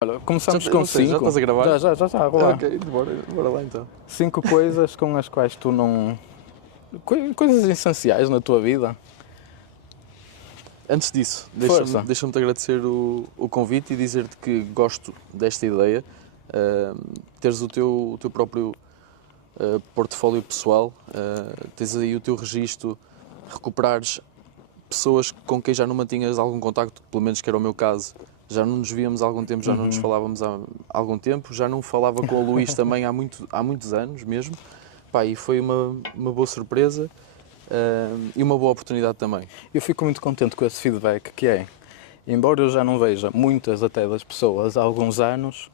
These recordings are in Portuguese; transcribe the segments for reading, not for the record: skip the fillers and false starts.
Olha, começamos com Não sei, 5. já estás a gravar? Já está a rolar. Ok, bora lá então. 5 coisas com as quais tu não... Coisas essenciais na tua vida. Antes disso, Força. deixa-me-te agradecer o convite e dizer-te que gosto desta ideia. Teres o teu próprio portfólio pessoal, tens aí o teu registro, recuperares pessoas com quem já não mantinhas algum contacto, pelo menos que era o meu caso. Já não nos víamos há algum tempo, já não nos falávamos há algum tempo, já não falava com o Luís também há muitos anos mesmo. Pá, e foi uma boa surpresa e uma boa oportunidade também. Eu fico muito contente com esse feedback que é, embora eu já não veja muitas até das pessoas há alguns anos,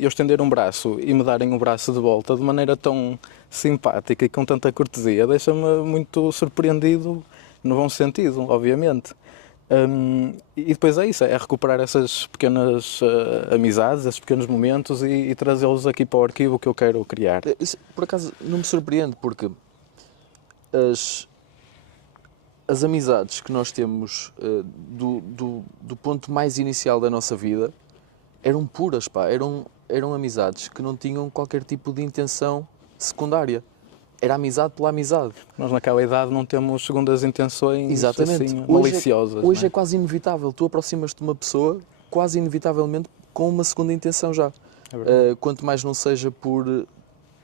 eu estender um braço e me darem o braço de volta de maneira tão simpática e com tanta cortesia, deixa-me muito surpreendido no bom sentido, obviamente. E depois é isso, é recuperar essas pequenas amizades, esses pequenos momentos e trazê-los aqui para o arquivo que eu quero criar. Isso, por acaso, não me surpreende, porque as amizades que nós temos do ponto mais inicial da nossa vida eram puras, pá, eram amizades que não tinham qualquer tipo de intenção secundária. Era amizade pela amizade. Nós naquela idade não temos segundas intenções. Exatamente. Assim, maliciosas. Hoje não é quase inevitável. Tu aproximas-te de uma pessoa quase inevitavelmente com uma segunda intenção já. Quanto mais não seja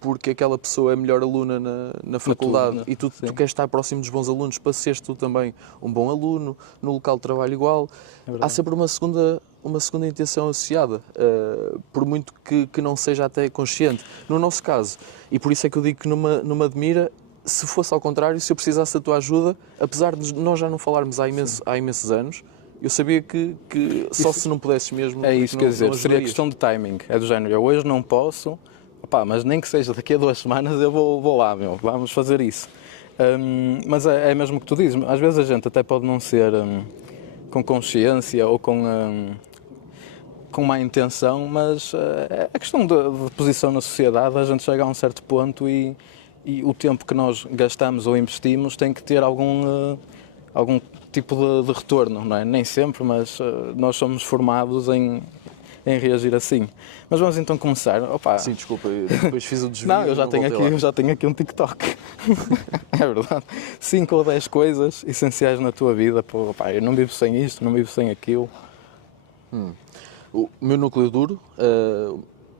porque aquela pessoa é melhor aluna na faculdade e tu queres estar próximo dos bons alunos para seres tu também um bom aluno, no local de trabalho igual. Há sempre uma segunda intenção associada, por muito que não seja até consciente. No nosso caso, e por isso é que eu digo que não me admira, se fosse ao contrário, se eu precisasse da tua ajuda, apesar de nós já não falarmos há imensos anos, eu sabia que só se não pudesses mesmo... É isso, quer dizer, seria questão de timing. É do género, eu hoje não posso, opá, mas nem que seja daqui a 2 semanas eu vou lá, vamos fazer isso. Mas é mesmo o que tu dizes, às vezes a gente até pode não ser com consciência ou com má intenção, mas é questão de posição na sociedade, a gente chega a um certo ponto e o tempo que nós gastamos ou investimos tem que ter algum tipo de retorno, não é? Nem sempre, mas nós somos formados em reagir assim. Mas vamos então começar. Opa. Sim, desculpa, eu depois fiz o desvio. Não, eu já tenho aqui um TikTok. É verdade. 5 ou 10 coisas essenciais na tua vida. Pô, opa, eu não vivo sem isto, não vivo sem aquilo. O meu núcleo duro,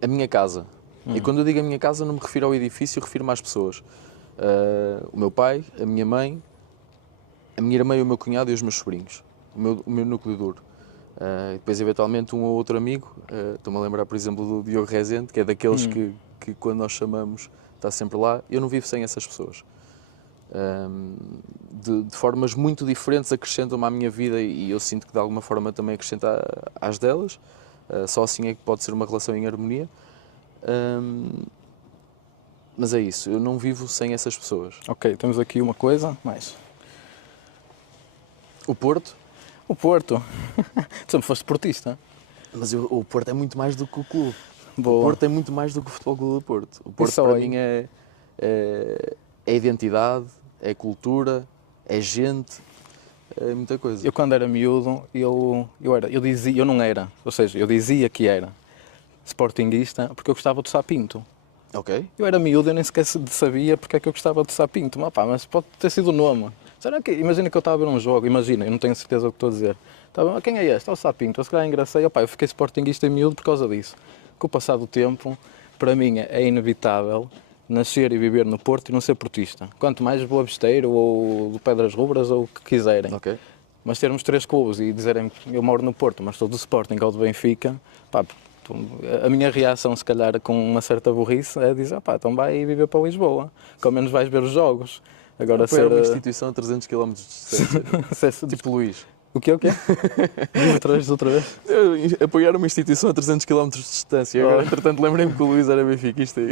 a minha casa. E quando eu digo a minha casa, não me refiro ao edifício, refiro-me às pessoas. O meu pai, a minha mãe, a minha irmã e o meu cunhado e os meus sobrinhos. O meu núcleo duro. Depois, eventualmente, um ou outro amigo. Estou-me a lembrar, por exemplo, do Diogo Rezende, que é daqueles que quando nós chamamos, está sempre lá. Eu não vivo sem essas pessoas. De formas muito diferentes acrescentam-me à minha vida e eu sinto que de alguma forma também acrescenta às delas. Só assim é que pode ser uma relação em harmonia. Mas é isso, eu não vivo sem essas pessoas. Ok, temos aqui uma coisa, mais. O Porto. O Porto. Tu sempre foste portista. Mas o Porto é muito mais do que o clube. Boa. O Porto é muito mais do que o Futebol Clube do Porto. O Porto para mim é identidade, é cultura, é gente, é muita coisa. Eu quando era miúdo, eu dizia que era sportinguista porque eu gostava do Sapinto. Ok. Eu era miúdo, eu nem sequer sabia porque é que eu gostava do Sapinto. Mas pode ter sido o nome. Imagina que eu estava a ver um jogo, eu não tenho certeza do que estou a dizer. Quem é este? É o Sapinto. Eu se calhar engracei, eu fiquei sportinguista em miúdo por causa disso. Com o passar do tempo, para mim é inevitável nascer e viver no Porto e não ser portista. Quanto mais boavisteiro ou do Pedras Rubras ou o que quiserem. Ok. Mas termos 3 clubes e dizerem que eu moro no Porto, mas estou do Sporting ou do Benfica, a minha reação, se calhar, com uma certa burrice, é dizer, então vai viver para Lisboa, que ao menos vais ver os jogos. Agora ser uma instituição a 300 km de distância. Tipo Luís. O quê? Outra vez? Apoiar uma instituição a 300 km de distância. Agora, entretanto, lembrei-me que o Luís era benfiquista.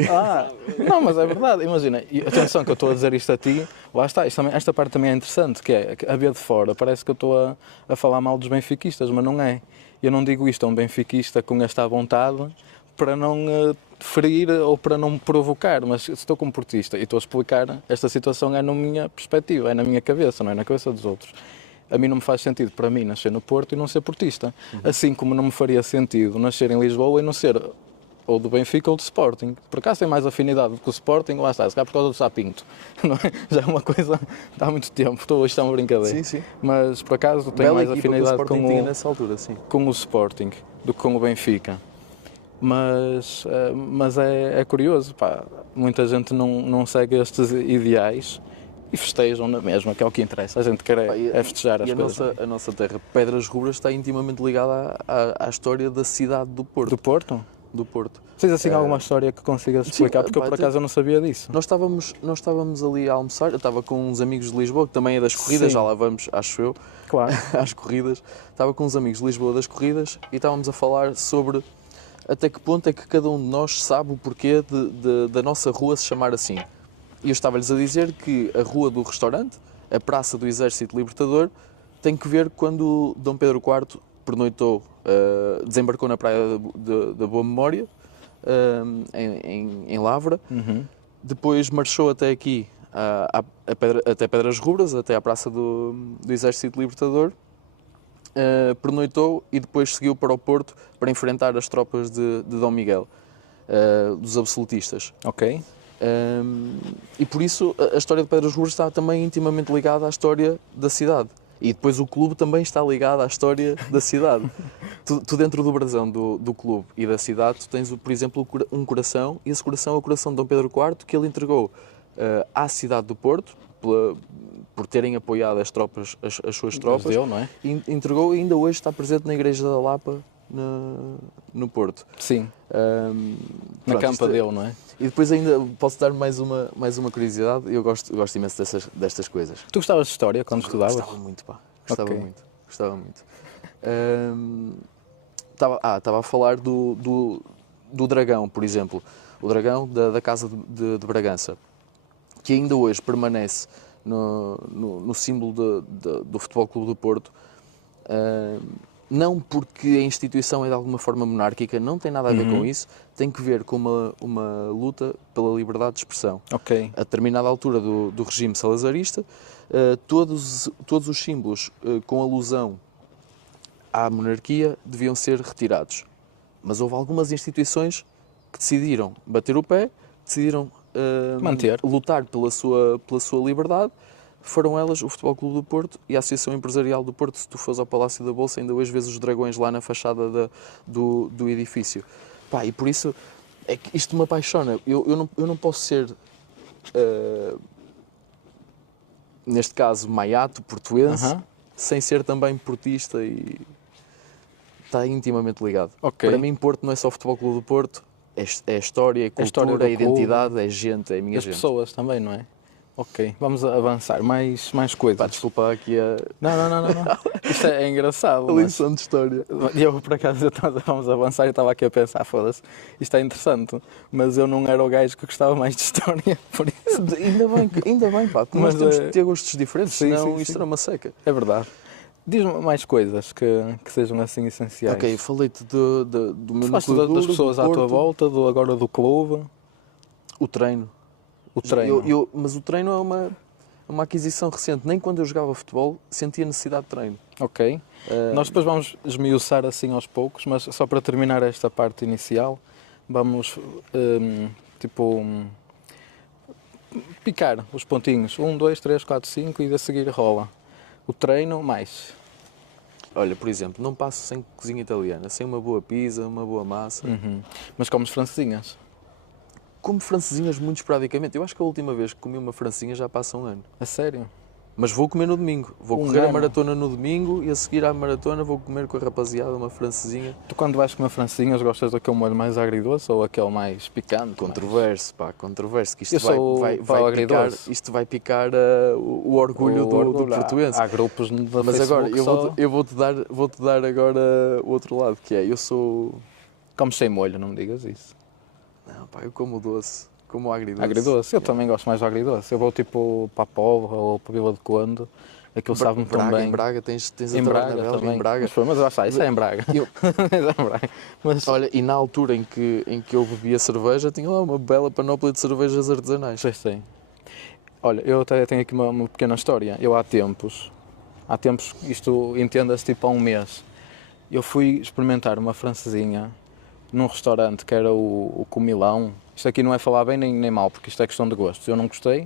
Não, mas é verdade. Imagina, e atenção que eu estou a dizer isto a ti, lá está, esta parte também é interessante, que é, a ver de fora, parece que eu estou a falar mal dos benfiquistas, mas não é. Eu não digo isto a um benfiquista com esta vontade para não ferir ou para não me provocar, mas se estou como portista e estou a explicar, esta situação é na minha perspectiva, é na minha cabeça, não é na cabeça dos outros. A mim não me faz sentido, para mim, nascer no Porto e não ser portista. Assim como não me faria sentido nascer em Lisboa e não ser ou do Benfica ou do Sporting. Por acaso tem mais afinidade com o Sporting, lá está, se calhar por causa do Sapinto. Não é? Já é uma coisa há muito tempo, hoje está uma brincadeira. Sim, sim. Mas por acaso tenho mais afinidade nessa altura, sim. com o Sporting do que com o Benfica. Mas é curioso, pá. Muita gente não segue estes ideais e festejam na mesma, que é o que interessa. A gente quer é festejar as coisas. A nossa terra, Pedras Rubras, está intimamente ligada à história da cidade do Porto. Do Porto? Do Porto. Tens assim alguma história que consigas explicar? Porque eu por acaso eu não sabia disso. Nós estávamos ali a almoçar, eu estava com uns amigos de Lisboa, que também é das corridas, já lá vamos, acho eu, claro. às corridas. Estava com uns amigos de Lisboa das corridas e estávamos a falar sobre até que ponto é que cada um de nós sabe o porquê da nossa rua se chamar assim. E eu estava-lhes a dizer que a rua do restaurante, a Praça do Exército Libertador, tem que ver quando Dom Pedro IV pernoitou, desembarcou na Praia da Boa Memória, em Lavra. Depois marchou até aqui, até Pedras Rubras, até à Praça do Exército Libertador, pernoitou e depois seguiu para o Porto para enfrentar as tropas de Dom Miguel, dos absolutistas. Ok. E por isso a história de Pedras Rubras está também intimamente ligada à história da cidade. E depois o clube também está ligado à história da cidade. Tu dentro do brasão do clube e da cidade, tu tens, por exemplo, um coração, e esse coração é o coração de Dom Pedro IV, que ele entregou à cidade do Porto, por terem apoiado as suas tropas. Deu, não é? E entregou e ainda hoje está presente na Igreja da Lapa, no Porto. Sim. Na Pronto, campa dele, não é? E depois ainda posso dar mais uma curiosidade. Eu gosto imenso destas coisas. Tu gostavas de história quando estudavas? Gostava muito, pá. Gostava Ok. muito. Gostava muito. Estava a falar do dragão, por exemplo. O dragão da Casa de Bragança, que ainda hoje permanece no símbolo do Futebol Clube do Porto. Não porque a instituição é de alguma forma monárquica, não tem nada a ver com isso, tem que ver com uma luta pela liberdade de expressão. Ok. A determinada altura do regime salazarista, todos os símbolos com alusão à monarquia deviam ser retirados. Mas houve algumas instituições que decidiram bater o pé, decidiram lutar pela sua liberdade. Foram elas o Futebol Clube do Porto e a Associação Empresarial do Porto. Se tu fores ao Palácio da Bolsa, ainda hoje vês os dragões lá na fachada do edifício. Pá, e por isso, é que isto me apaixona. Eu não posso ser, neste caso, maiato, portuense, sem ser também portista, e está intimamente ligado. Okay. Para mim, Porto não é só o Futebol Clube do Porto, é a história, é a cultura, é a identidade, é gente, é a minha gente. As pessoas também, não é? Ok, vamos avançar. Mais coisas. Pá, desculpa aqui a... Não. Isto é engraçado. A lição de história. Eu, por acaso, vamos avançar e estava aqui a pensar, foda-se, isto é interessante, mas eu não era o gajo que gostava mais de história, por isso. Ainda bem, pá, porque nós temos de ter gostos diferentes, senão isto era uma seca. É verdade. Diz-me mais coisas que sejam assim essenciais. Ok, falei-te do meu falaste núcleo das pessoas à tua volta, agora do clube. O treino. O treino. Mas o treino é uma aquisição recente. Nem quando eu jogava futebol sentia necessidade de treino. Ok. Nós depois vamos esmiuçar assim aos poucos, mas só para terminar esta parte inicial, vamos picar os pontinhos. 1, 2, 3, 4, 5 e a seguir rola. O treino mais. Olha, por exemplo, não passo sem cozinha italiana, sem uma boa pizza, uma boa massa. Mas comes francesinhas? Como francesinhas muito esporadicamente. Eu acho que a última vez que comi uma francesinha já passa um ano. A sério? Mas vou comer no domingo. Vou correr a maratona no domingo e a seguir à maratona vou comer com a rapaziada uma francesinha. Tu quando vais comer francesinhas gostas daquele molho mais agridoce ou aquele mais picante? Controverso, que isto vai picar o orgulho do portuense. Há grupos da Mas Facebook agora, eu vou-te dar agora o outro lado, que é, eu sou... Comes sem molho, não me digas isso. Não, pá, eu como doce. Como agridoce. Agridoce? Eu também gosto mais do agridoce. Eu vou tipo para a Póvoa ou para a Vila de Conde. Aquilo sabe-me tão bem. Em Braga tens em a Braga Taberna também. Em Braga. Mas lá está, isso é em Braga. É em Braga. Mas... Olha, e na altura em que eu bebia cerveja, tinha lá uma bela panóplia de cervejas artesanais. Sei. Olha, eu até tenho aqui uma pequena história. Eu há tempos, há tempos, isto entenda-se tipo há um mês, eu fui experimentar uma francesinha num restaurante que era o Comilão. Isto aqui não é falar bem nem mal, porque isto é questão de gostos. Eu não gostei,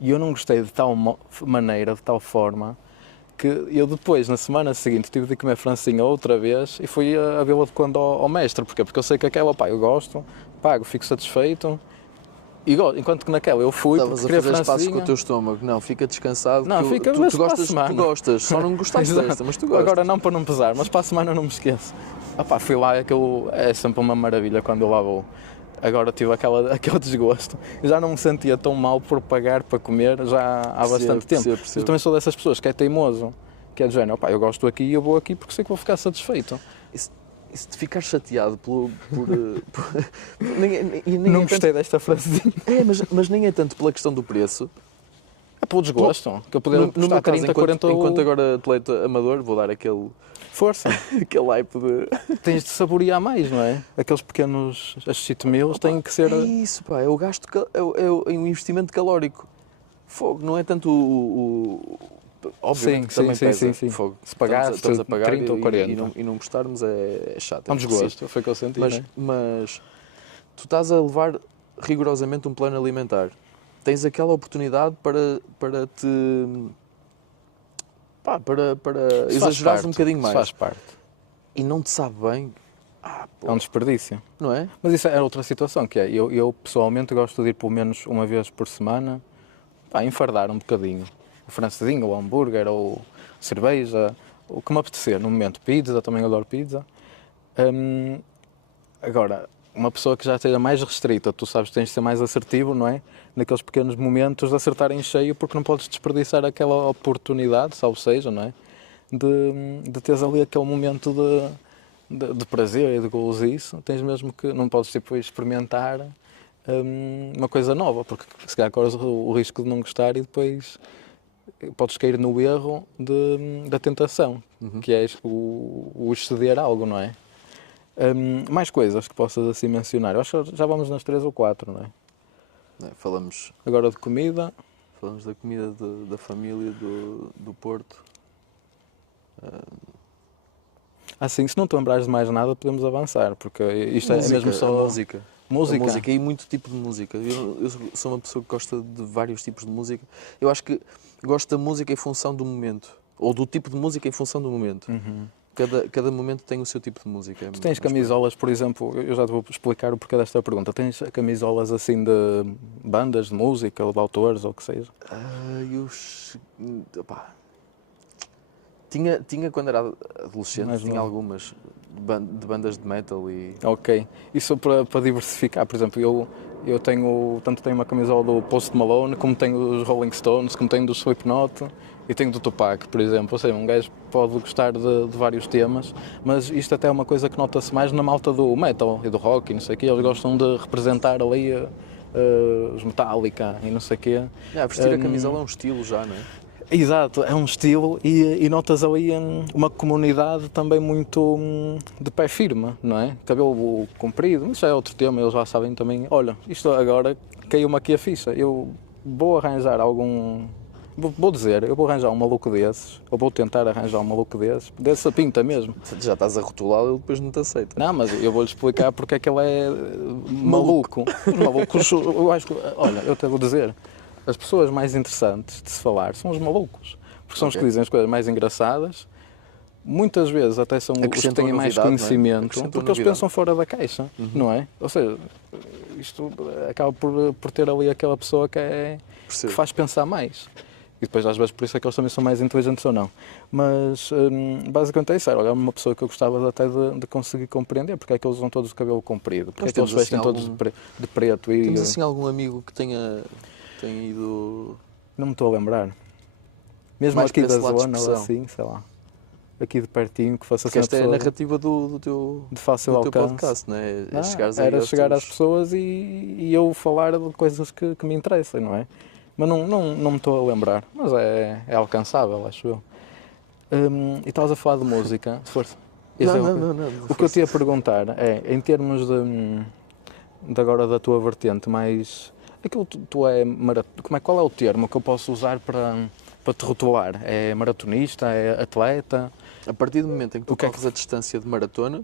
e eu não gostei de tal maneira, de tal forma, que eu depois, na semana seguinte, tive de comer francesinha outra vez e fui a vê-la de quando ao mestre. Porquê? Porque eu sei que aquela, pá, eu gosto, pago, fico satisfeito. E enquanto que naquela eu fui Estavas porque a queria fazer espaço com francesinha. o teu estômago. Não, fica descansado. Não, que fica tu mas para a gostas, semana. tu gostas, só não gostaste Exato. desta, mas tu gostas. Agora não para não pesar, mas para a semana não me esqueço. Pá, fui lá, é sempre uma maravilha quando eu lá vou. Agora tive aquele desgosto. Eu já não me sentia tão mal por pagar para comer já há bastante tempo. Percebo. Eu também sou dessas pessoas que é teimoso, que é do género, pá, eu gosto aqui e eu vou aqui porque sei que vou ficar satisfeito. E se te ficar chateado por Não gostei desta frasezinha. mas nem é tanto pela questão do preço. É pelo desgosto, que eu poder No custar meu caso, 30, 40 enquanto agora atleta amador, vou dar aquele força. hype de... Tens de saborear mais, não é? Aqueles pequenos cheat meals têm que ser... É isso, pá, é o gasto, é o investimento calórico. Fogo, não é tanto obviamente que também pesa. Sim. Fogo. Se pagares Estamos a pagar 30 ou 40. e não gostarmos é chato. É um desgosto, foi o que eu senti, mas tu estás a levar rigorosamente um plano alimentar. Tens aquela oportunidade para te... Pá, para exagerares um bocadinho mais. Faz parte. E não te sabe bem. É um desperdício. Não é? Mas isso é outra situação, que é, eu pessoalmente gosto de ir pelo menos uma vez por semana, pá, enfardar um bocadinho. O francesinho, ou hambúrguer, ou cerveja, o que me apetecer. No momento, pizza, também adoro pizza. Agora, uma pessoa que já esteja mais restrita, tu sabes que tens de ser mais assertivo, não é? Naqueles pequenos momentos de acertar em cheio, porque não podes desperdiçar aquela oportunidade, salvo seja, não é? De teres ali aquele momento de prazer e de golozice. Tens mesmo que, não podes tipo experimentar uma coisa nova, porque se calhar corres o risco de não gostar e depois podes cair no erro da tentação, que é o exceder algo, não é? Mais coisas que possas assim mencionar. Eu acho que já vamos nas 3 ou 4, não é? Falamos agora de comida. Falamos da comida da família do Porto. Assim, se não te lembrares de mais nada, podemos avançar, porque isto música, é mesmo só... música. Música? A música e muito tipo de música. Eu sou uma pessoa que gosta de vários tipos de música. Eu acho que gosto da música em função do momento. Ou do tipo de música em função do momento. Cada momento tem o seu tipo de música. Tu tens camisolas, por exemplo, eu já te vou explicar o porquê desta pergunta. Tens camisolas assim de bandas de música, ou de autores, ou o que seja? Tinha quando era adolescente, tinha algumas de bandas de metal e... Ok. Isso para diversificar, por exemplo, eu tenho uma camisola do Post Malone, como tenho dos Rolling Stones, como tenho do Slipknot, e tenho do Tupac, por exemplo. Ou seja, um gajo pode gostar de vários temas, mas isto até é uma coisa que nota-se mais na malta do metal e do rock e não sei o quê. Eles gostam de representar ali os Metallica e não sei o quê. Vestir a camisola é um estilo já, não é? Exato, é um estilo e notas ali uma comunidade também muito de pé firme, não é? Cabelo comprido, mas já é outro tema, eles já sabem também. Olha, isto agora caiu-me aqui a ficha, eu vou arranjar eu vou arranjar um maluco desses, ou vou tentar arranjar um maluco desses, dessa pinta mesmo. Já estás a rotulá-lo, ele depois não te aceita. Não, mas eu vou-lhe explicar porque é que ele é maluco. Os malucos, eu acho que, olha, eu te vou dizer, as pessoas mais interessantes de se falar são os malucos, porque são os que dizem as coisas mais engraçadas, muitas vezes até são os que têm mais conhecimento, porque eles pensam fora da caixa, não é? Ou seja, isto acaba por ter ali aquela pessoa que faz pensar mais. E depois às vezes por isso é que eles também são mais inteligentes ou não. Mas basicamente é isso, é uma pessoa que eu gostava até de conseguir compreender, porque é que eles usam todos o cabelo comprido, porque é que eles vestem todos de preto. Temos assim algum amigo que tenha ido... Não me estou a lembrar. Mesmo mais aqui da zona ou expressão. assim, sei lá. Aqui de pertinho, que fosse assim. Porque esta é a narrativa do teu, de fácil do teu alcance. podcast, não é? Era chegar às pessoas e eu falar de coisas que me interessem, não é? Mas não me estou a lembrar. Mas é alcançável, acho eu. E estavas a falar de música. Força. Não. O que eu te ia perguntar é, em termos de agora da tua vertente, mais... Aquilo qual é o termo que eu posso usar para para te rotular? É maratonista? É atleta? A partir do momento em que tu que é corres a distância de maratona,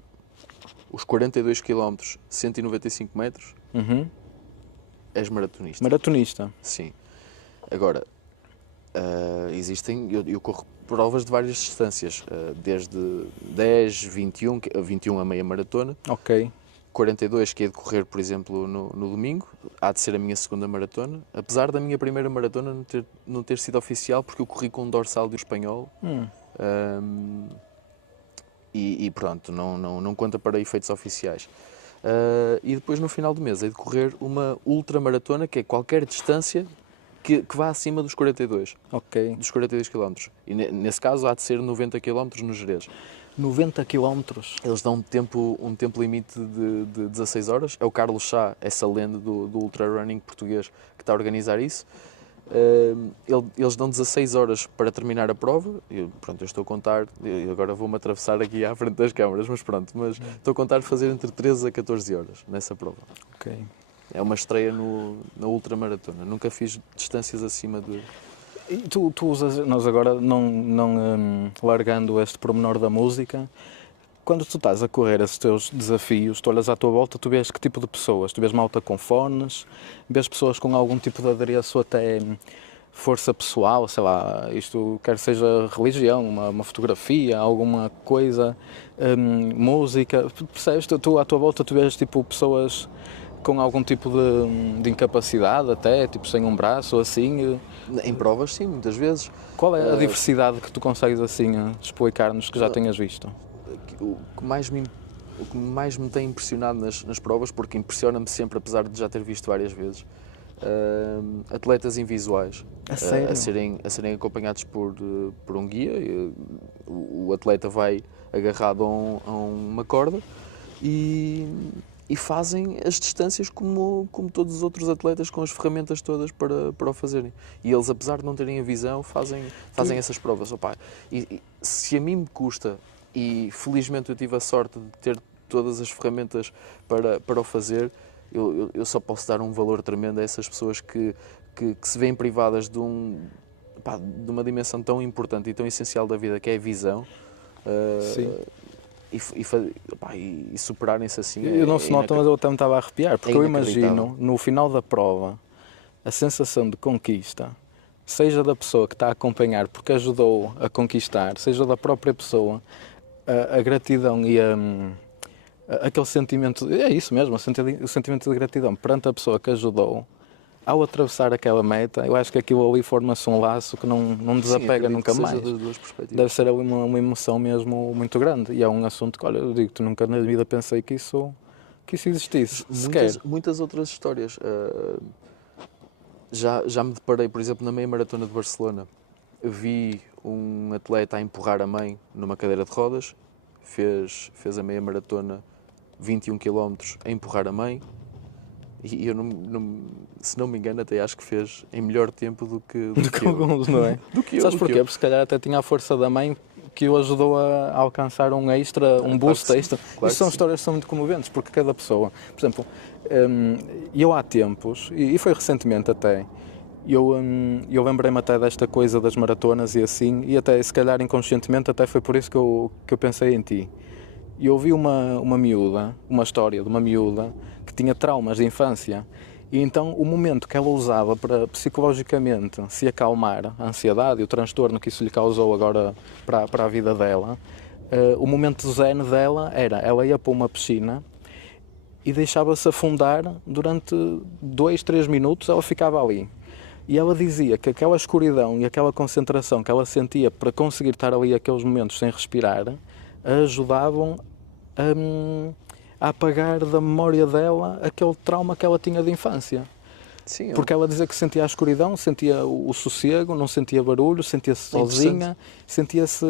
os 42 km, 195 metros, és maratonista. Maratonista. Sim. Agora, eu corro provas de várias distâncias, desde 10, 21 a meia maratona, Ok. 42 que é de correr, por exemplo, no domingo, há de ser a minha segunda maratona, apesar da minha primeira maratona não ter sido oficial, porque eu corri com um dorsal do espanhol, e pronto, não conta para efeitos oficiais. E depois no final do mês hei de correr uma ultramaratona, que é qualquer distância que vá acima dos 42, Ok. dos 42 km. E nesse caso há de ser 90 km no Gerês. 90 km. Eles dão um tempo limite de 16 horas. É o Carlos Sá, essa lenda do ultra running português, que está a organizar isso. Eles dão 16 horas para terminar a prova. Eu estou a contar, agora vou-me atravessar aqui à frente das câmaras, mas estou a contar fazer entre 13 a 14 horas nessa prova. Ok. É uma estreia na ultramaratona. Nunca fiz distâncias acima de... E tu usas, nós agora não largando este pormenor da música, quando tu estás a correr esses teus desafios, tu olhas à tua volta, tu vês que tipo de pessoas? Tu vês malta com fones, vês pessoas com algum tipo de adereço até força pessoal, sei lá, isto quer seja religião, uma fotografia, alguma coisa, música, percebes? Tu à tua volta tu vês tipo pessoas com algum tipo de incapacidade até, tipo sem um braço ou assim. Em provas, sim, muitas vezes. Qual é a diversidade que tu consegues assim explicar-nos que já tenhas visto? O que mais me tem impressionado nas provas, porque impressiona-me sempre, apesar de já ter visto várias vezes, atletas invisuais A sério? a serem acompanhados por um guia. O atleta vai agarrado a uma corda e fazem as distâncias como todos os outros atletas, com as ferramentas todas para o fazerem. E eles, apesar de não terem a visão, fazem essas provas. Opa, e se a mim me custa, e felizmente eu tive a sorte de ter todas as ferramentas para o fazer, eu só posso dar um valor tremendo a essas pessoas que se veem privadas de uma dimensão tão importante e tão essencial da vida, que é a visão. Sim. E superarem-se assim. Eu não se nota, mas eu até me estava a arrepiar, porque eu imagino, no final da prova, a sensação de conquista, seja da pessoa que está a acompanhar porque ajudou a conquistar, seja da própria pessoa, a gratidão e aquele sentimento, é isso mesmo, o sentimento de gratidão perante a pessoa que ajudou. Ao atravessar aquela meta, eu acho que aquilo ali forma-se um laço que não desapega. Sim, nunca mais. Deve ser ali uma emoção mesmo muito grande. E é um assunto que, olha, eu digo-te, nunca na vida pensei que isso existisse. Muitas outras histórias. Já me deparei, por exemplo, na meia maratona de Barcelona. Vi um atleta a empurrar a mãe numa cadeira de rodas. Fez a meia maratona 21 km a empurrar a mãe. E eu, se não me engano, até acho que fez em melhor tempo do que alguns, não é? do que eu. Sabes porquê? Porque se calhar até tinha a força da mãe que o ajudou a alcançar um extra, um boost extra. Claro, são histórias que são muito comoventes, porque cada pessoa... Por exemplo, eu há tempos, e foi recentemente até, eu lembrei-me até desta coisa das maratonas e assim, e até se calhar inconscientemente até foi por isso que eu pensei em ti. E eu ouvi uma história de uma miúda que tinha traumas de infância, e então o momento que ela usava para psicologicamente se acalmar, a ansiedade e o transtorno que isso lhe causou agora para a vida dela, o momento zen dela era, ela ia para uma piscina e deixava-se afundar durante 2, 3 minutos, ela ficava ali. E ela dizia que aquela escuridão e aquela concentração que ela sentia para conseguir estar ali aqueles momentos sem respirar, a ajudavam a apagar da memória dela aquele trauma que ela tinha de infância. Sim, porque ela dizia que sentia a escuridão, sentia o sossego, não sentia barulho, sentia-se sozinha, sentia-se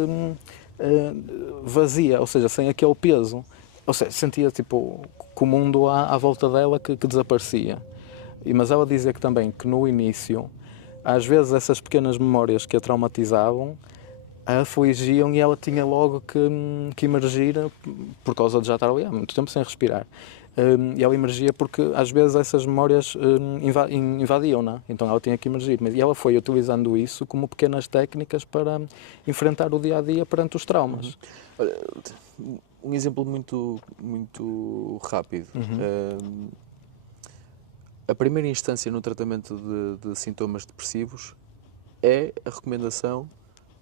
vazia, ou seja, sem aquele peso. Ou seja, sentia tipo que o mundo à volta dela que desaparecia. Mas ela dizia que também que no início, às vezes essas pequenas memórias que a traumatizavam, a afligiam e ela tinha logo que emergir por causa de já estar ali há muito tempo sem respirar. E ela emergia porque às vezes essas memórias invadiam-na, então ela tinha que emergir. E ela foi utilizando isso como pequenas técnicas para enfrentar o dia-a-dia perante os traumas. Olha, um exemplo muito rápido. A primeira instância no tratamento de sintomas depressivos é a recomendação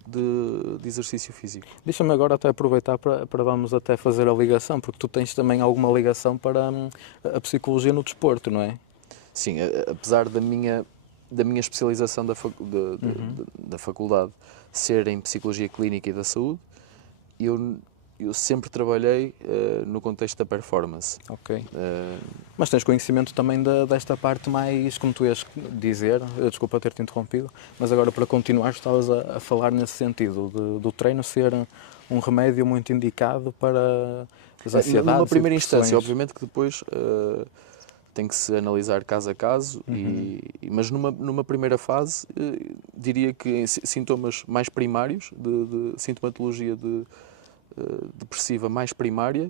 de exercício físico. Deixa-me agora até aproveitar para vamos até fazer a ligação, porque tu tens também alguma ligação para a psicologia no desporto, não é? Sim, apesar da minha especialização da faculdade ser em Psicologia Clínica e da Saúde, eu sempre trabalhei no contexto da performance. Ok. Mas tens conhecimento também desta parte mais, como tu ias dizer, desculpa ter-te interrompido, mas agora para continuar estavas a falar nesse sentido, do treino ser um remédio muito indicado para as ansiedades. Numa primeira instância, obviamente que depois tem que se analisar caso a caso, mas numa primeira fase diria que em sintomas mais primários, de sintomatologia depressiva mais primária,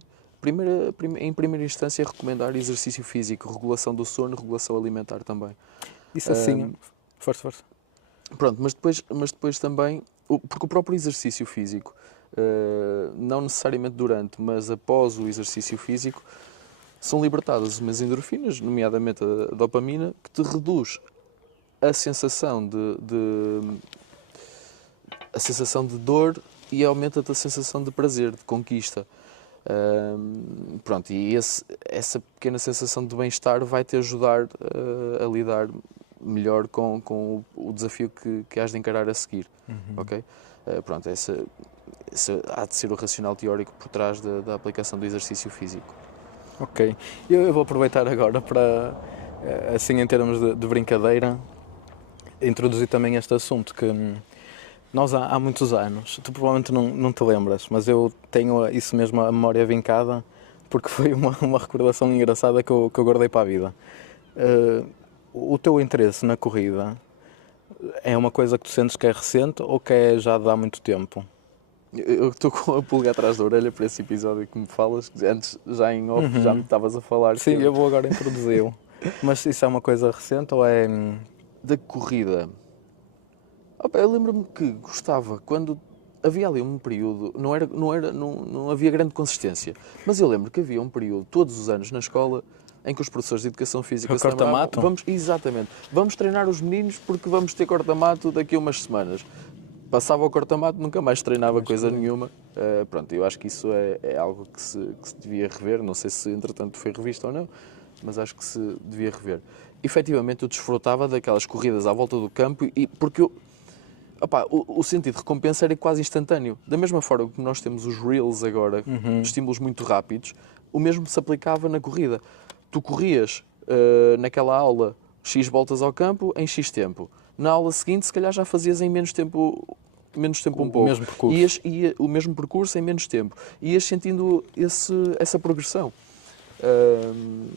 em primeira instância recomendar exercício físico, regulação do sono, regulação alimentar também. Isso assim, força. Pronto, mas depois também, porque o próprio exercício físico, não necessariamente durante, mas após o exercício físico, são libertadas umas endorfinas, nomeadamente a dopamina, que te reduz a sensação de dor e aumenta-te a sensação de prazer, de conquista. Pronto, e essa pequena sensação de bem-estar vai-te ajudar a lidar melhor com o desafio que has de encarar a seguir. Ok? Pronto, esse há de ser o racional teórico por trás da aplicação do exercício físico. Ok. Eu vou aproveitar agora para, assim em termos de brincadeira, introduzir também este assunto que nós há muitos anos, tu provavelmente não te lembras, mas eu tenho isso mesmo, a memória vincada, porque foi uma recordação engraçada que eu guardei para a vida. O teu interesse na corrida é uma coisa que tu sentes que é recente ou que é já de há muito tempo? Eu estou com a pulga atrás da orelha para esse episódio que me falas, que antes já em off já me estavas a falar. Sim, eu vou agora introduzi-lo. Mas isso é uma coisa recente ou é... Da corrida... eu lembro-me que gostava, quando havia ali um período, não havia grande consistência, mas eu lembro que havia um período, todos os anos na escola, em que os professores de Educação Física se corta-mato? Vamos treinar os meninos porque vamos ter corta-mato daqui a umas semanas. Passava o corta-mato, nunca mais treinava coisa nenhuma. Pronto, eu acho que isso é algo que se devia rever, não sei se entretanto foi revisto ou não, mas acho que se devia rever. Efetivamente eu desfrutava daquelas corridas à volta do campo porque o sentido de recompensa era quase instantâneo. Da mesma forma que nós temos os Reels agora, estímulos muito rápidos, o mesmo se aplicava na corrida. Tu corrias naquela aula X voltas ao campo em X tempo. Na aula seguinte, se calhar já fazias em menos tempo um pouco. O mesmo percurso. O mesmo percurso em menos tempo. Ias sentindo essa progressão.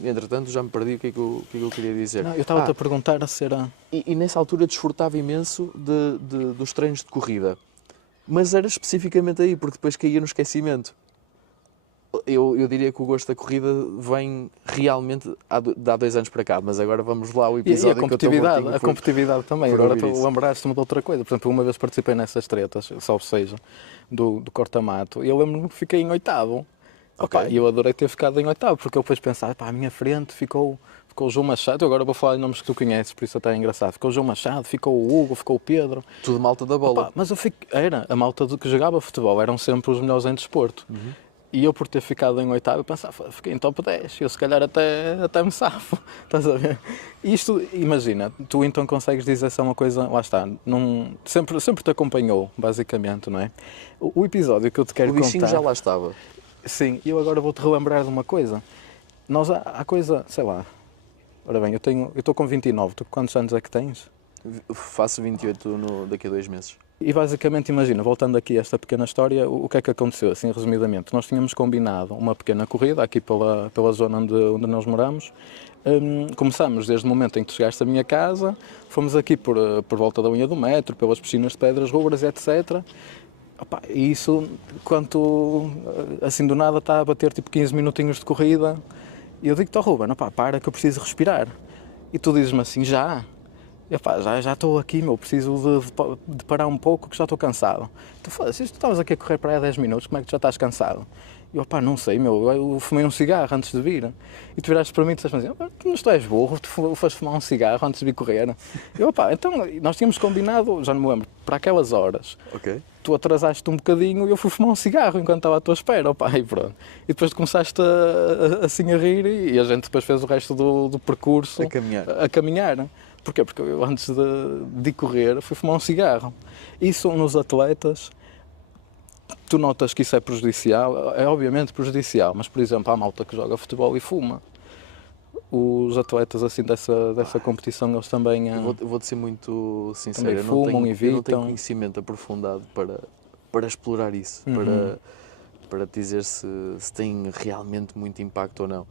Entretanto, já me perdi o que é que eu queria dizer. Não, eu estava-te a perguntar se era... E nessa altura desfrutava imenso dos treinos de corrida. Mas era especificamente aí, porque depois caía no esquecimento. Eu diria que o gosto da corrida vem realmente há 2 anos para cá, mas agora vamos lá ao episódio e a competitividade, que eu competitividade também. Agora tu lembraste-me de outra coisa. Por exemplo, uma vez participei nessas tretas, salvo seja, do corta-mato, e eu lembro-me que fiquei em 8º. Okay. E eu adorei ter ficado em 8º, porque eu depois pensava, à minha frente ficou o João Machado, eu agora vou falar em nomes que tu conheces, por isso até é engraçado. Ficou o João Machado, ficou o Hugo, ficou o Pedro. Tudo malta da bola. Mas era a malta que jogava futebol, eram sempre os melhores em desporto. E eu, por ter ficado em 8º, eu pensava, fiquei em top 10, eu se calhar até me safo, estás a ver? Isto, imagina, tu então consegues dizer se é uma coisa, lá está, sempre te acompanhou, basicamente, não é? O episódio que eu te quero contar... O bichinho já lá estava. Sim, e eu agora vou-te relembrar de uma coisa. Nós, há coisa, sei lá, ora bem, eu estou com 29, tu quantos anos é que tens? Faço 28 daqui a 2 meses. E basicamente, imagina, voltando aqui a esta pequena história, o que é que aconteceu, assim, resumidamente? Nós tínhamos combinado uma pequena corrida aqui pela zona onde nós moramos. Começamos desde o momento em que tu chegaste à minha casa, fomos aqui por volta da unha do metro, pelas piscinas de pedras rubras, etc. E isso, quanto assim do nada, está a bater tipo 15 minutinhos de corrida. E eu digo-te ao Ruben, opá, para que eu preciso respirar. E tu dizes-me assim, já? E, opá, já estou aqui, meu, preciso de parar um pouco que já estou cansado. Tu foda-se, se tu estavas aqui a correr para aí há 10 minutos, como é que tu já estás cansado? E eu, opá, não sei, meu, eu fumei um cigarro antes de vir. E tu viraste para mim e disseste assim, mas tu és burro, tu foste fumar um cigarro antes de vir correr. E eu, opá, então nós tínhamos combinado, já não me lembro, para aquelas horas. Ok. Tu atrasaste um bocadinho e eu fui fumar um cigarro enquanto estava à tua espera, opá, e pronto. E depois começaste assim a rir e a gente depois fez o resto do percurso A caminhar. Porquê? Porque eu antes de correr fui fumar um cigarro. Isso nos atletas, tu notas que isso é prejudicial, é obviamente prejudicial, mas por exemplo há malta que joga futebol e fuma. Os atletas assim dessa competição, eles também Vou-te ser muito sincero, também fumam, eu não evitam. tenho conhecimento aprofundado para explorar isso, para te dizer se tem realmente muito impacto ou não.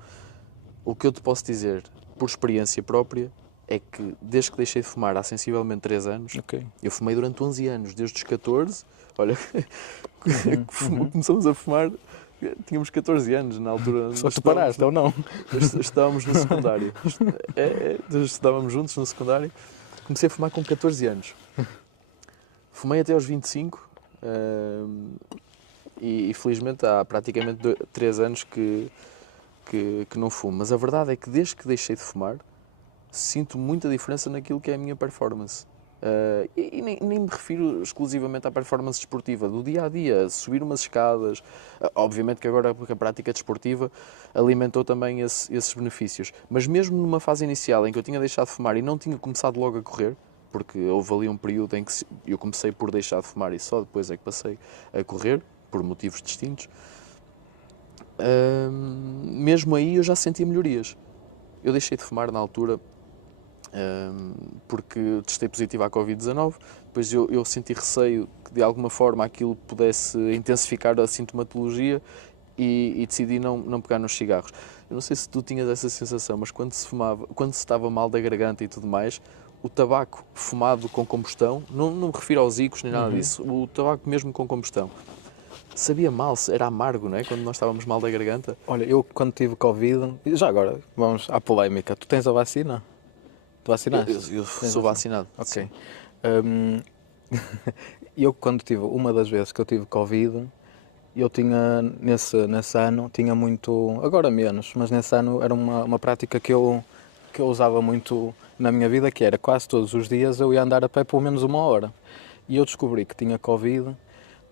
O que eu te posso dizer, por experiência própria, é que desde que deixei de fumar há sensivelmente 3 anos, eu fumei durante 11 anos, desde os 14, olha, começamos a fumar, tínhamos 14 anos na altura. Só te paraste ou não? Estávamos no secundário. Estávamos juntos no secundário. Comecei a fumar com 14 anos. Fumei até aos 25 e felizmente há praticamente 3 anos que não fumo. Mas a verdade é que desde que deixei de fumar, sinto muita diferença naquilo que é a minha performance. E nem me refiro exclusivamente à performance desportiva, do dia a dia, subir umas escadas. Obviamente que agora a prática desportiva alimentou também esses benefícios. Mas mesmo numa fase inicial em que eu tinha deixado de fumar e não tinha começado logo a correr, porque houve ali um período em que eu comecei por deixar de fumar e só depois é que passei a correr, por motivos distintos, mesmo aí eu já sentia melhorias. Eu deixei de fumar na altura porque testei positivo à Covid-19, depois eu senti receio que de alguma forma aquilo pudesse intensificar a sintomatologia e decidi não pegar nos cigarros. Eu não sei se tu tinhas essa sensação, mas quando se estava mal da garganta e tudo mais, o tabaco fumado com combustão, não me refiro aos icos nem nada disso, o tabaco mesmo com combustão, sabia mal, era amargo, não é? Quando nós estávamos mal da garganta. Olha, eu quando tive Covid, já agora, vamos à polémica, tu tens a vacina? Tu vacinaste? Eu sou vacinado. Ok. Eu quando tive, uma das vezes que eu tive Covid, eu tinha, nesse ano, tinha muito, agora menos, mas nesse ano era uma prática que eu usava muito na minha vida, que era quase todos os dias eu ia andar a pé pelo menos 1 hora. E eu descobri que tinha Covid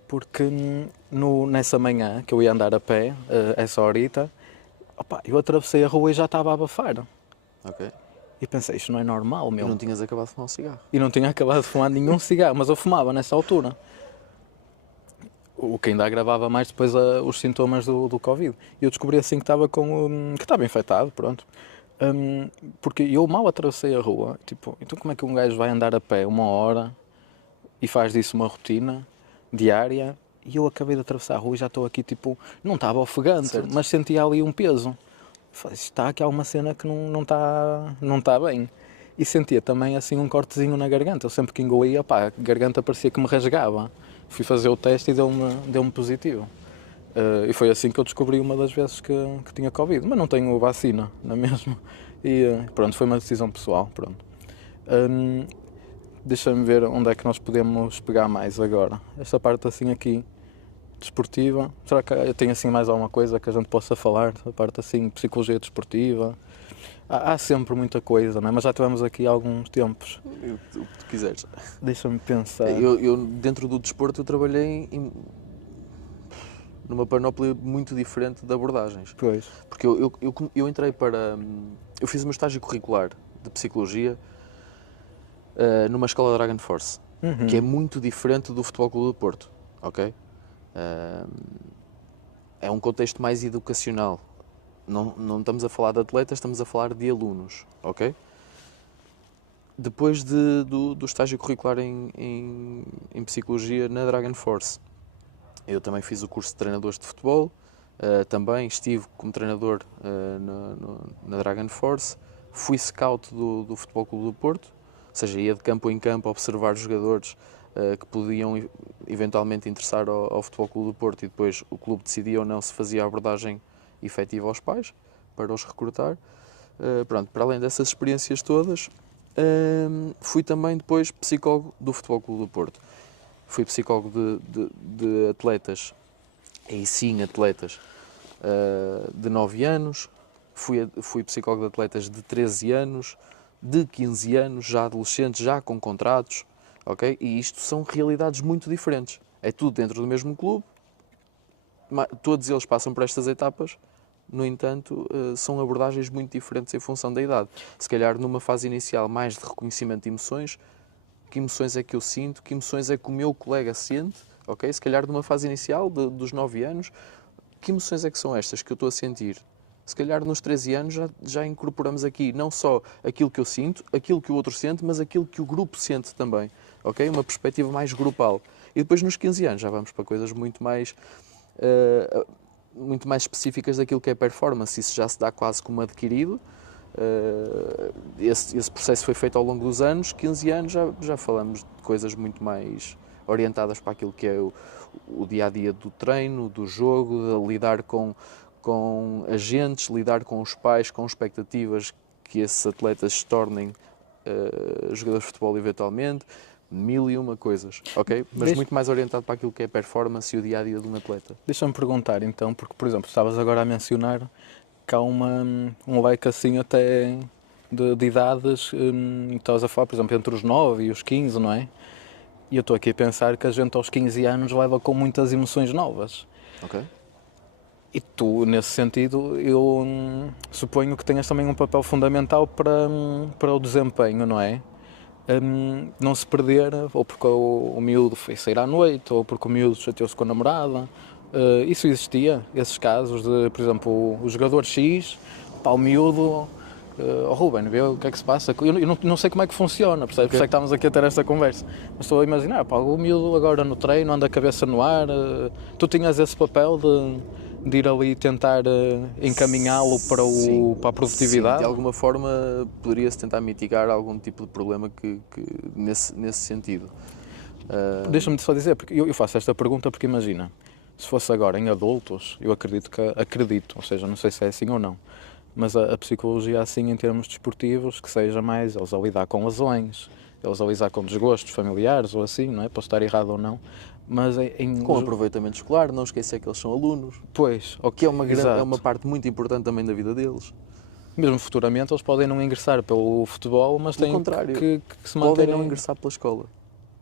porque nessa manhã que eu ia andar a pé, essa horita, eu atravessei a rua e já estava a abafar. Ok. E pensei, isto não é normal, meu. E não tinhas acabado de fumar um cigarro. E não tinha acabado de fumar nenhum cigarro, mas eu fumava nessa altura. O que ainda agravava mais depois os sintomas do Covid. E eu descobri assim que estava que estava infectado, pronto. Porque eu mal atravessei a rua, tipo, então como é que um gajo vai andar a pé 1 hora e faz disso uma rotina diária? E eu acabei de atravessar a rua e já estou aqui, tipo, não estava ofegante, certo, mas sentia ali um peso. Falei, está aqui alguma cena que não está bem. E sentia também assim um cortezinho na garganta. Eu sempre que engolia, a garganta parecia que me rasgava. Fui fazer o teste e deu-me positivo. E foi assim que eu descobri uma das vezes que tinha Covid. Mas não tenho vacina, não é mesmo? E pronto, foi uma decisão pessoal. Pronto. Deixa-me ver onde é que nós podemos pegar mais agora. Esta parte assim aqui, desportiva. Será que eu tenho assim mais alguma coisa que a gente possa falar? A parte assim, psicologia desportiva. Há sempre muita coisa, não é? Mas já tivemos aqui alguns tempos. O que tu quiseres. Deixa-me pensar. Eu dentro do desporto, eu trabalhei numa panóplia muito diferente de abordagens. Pois. Porque eu entrei para... Eu fiz o meu estágio curricular de psicologia numa escola Dragon Force, que é muito diferente do Futebol Clube do Porto, ok? É um contexto mais educacional. Não estamos a falar de atletas, estamos a falar de alunos, ok? Depois do estágio curricular em psicologia na Dragon Force, eu também fiz o curso de treinadores de futebol, também estive como treinador na Dragon Force, fui scout do Futebol Clube do Porto, ou seja, ia de campo em campo a observar os jogadores que podiam eventualmente interessar ao Futebol Clube do Porto, e depois o clube decidia ou não se fazia a abordagem efetiva aos pais, para os recrutar. Pronto, para além dessas experiências todas, fui também depois psicólogo do Futebol Clube do Porto. Fui psicólogo de atletas, e sim atletas, de 9 anos, fui psicólogo de atletas de 13 anos, de 15 anos, já adolescentes, já com contratos, ok? E isto são realidades muito diferentes. É tudo dentro do mesmo clube, todos eles passam por estas etapas, no entanto, são abordagens muito diferentes em função da idade. Se calhar numa fase inicial mais de reconhecimento de emoções, que emoções é que eu sinto, que emoções é que o meu colega sente, ok? Se calhar numa fase inicial dos 9 anos, que emoções é que são estas que eu estou a sentir? Se calhar nos 13 anos já incorporamos aqui não só aquilo que eu sinto, aquilo que o outro sente, mas aquilo que o grupo sente também, ok? Uma perspectiva mais grupal. E depois nos 15 anos já vamos para coisas muito mais específicas daquilo que é performance. Isso já se dá quase como adquirido. Esse processo foi feito ao longo dos anos. 15 anos já falamos de coisas muito mais orientadas para aquilo que é o dia-a-dia do treino, do jogo, de lidar com agentes, lidar com os pais, com expectativas que esses atletas se tornem jogadores de futebol eventualmente. 1001 coisas, ok? Mas muito mais orientado para aquilo que é performance e o dia-a-dia de um atleta. Deixa-me perguntar então, porque, por exemplo, estavas agora a mencionar que há um leque assim até de idades, estavas a falar, por exemplo, entre os 9 e os 15, não é? E eu estou aqui a pensar que a gente aos 15 anos leva com muitas emoções novas. Ok. E tu, nesse sentido, eu suponho que tenhas também um papel fundamental para o desempenho, não é? Não se perder, ou porque o miúdo foi sair à noite, ou porque o miúdo chateou-se com a namorada. Isso existia, esses casos de, por exemplo, o jogador X, pá, o miúdo, Ruben, vê o que é que se passa. Eu não sei como é que funciona, percebes? Por isso é que estamos aqui a ter esta conversa. Mas estou a imaginar, pá, o miúdo agora no treino, anda a cabeça no ar. Tu tinhas esse papel de ir ali tentar encaminhá-lo para a produtividade? Sim, de alguma forma poderia-se tentar mitigar algum tipo de problema que nesse sentido. Deixa-me só dizer, porque eu faço esta pergunta porque imagina, se fosse agora em adultos, eu acredito, ou seja, não sei se é assim ou não, mas a psicologia assim em termos desportivos, que seja mais eles a lidar com lesões, eles a lidar com desgostos familiares ou assim, não é? Posso estar errado ou não, mas com aproveitamento escolar, não esquecer que eles são alunos. Pois, que é uma parte muito importante também da vida deles. Mesmo futuramente eles podem não ingressar pelo futebol, mas têm que se manterem... podem não ingressar pela escola.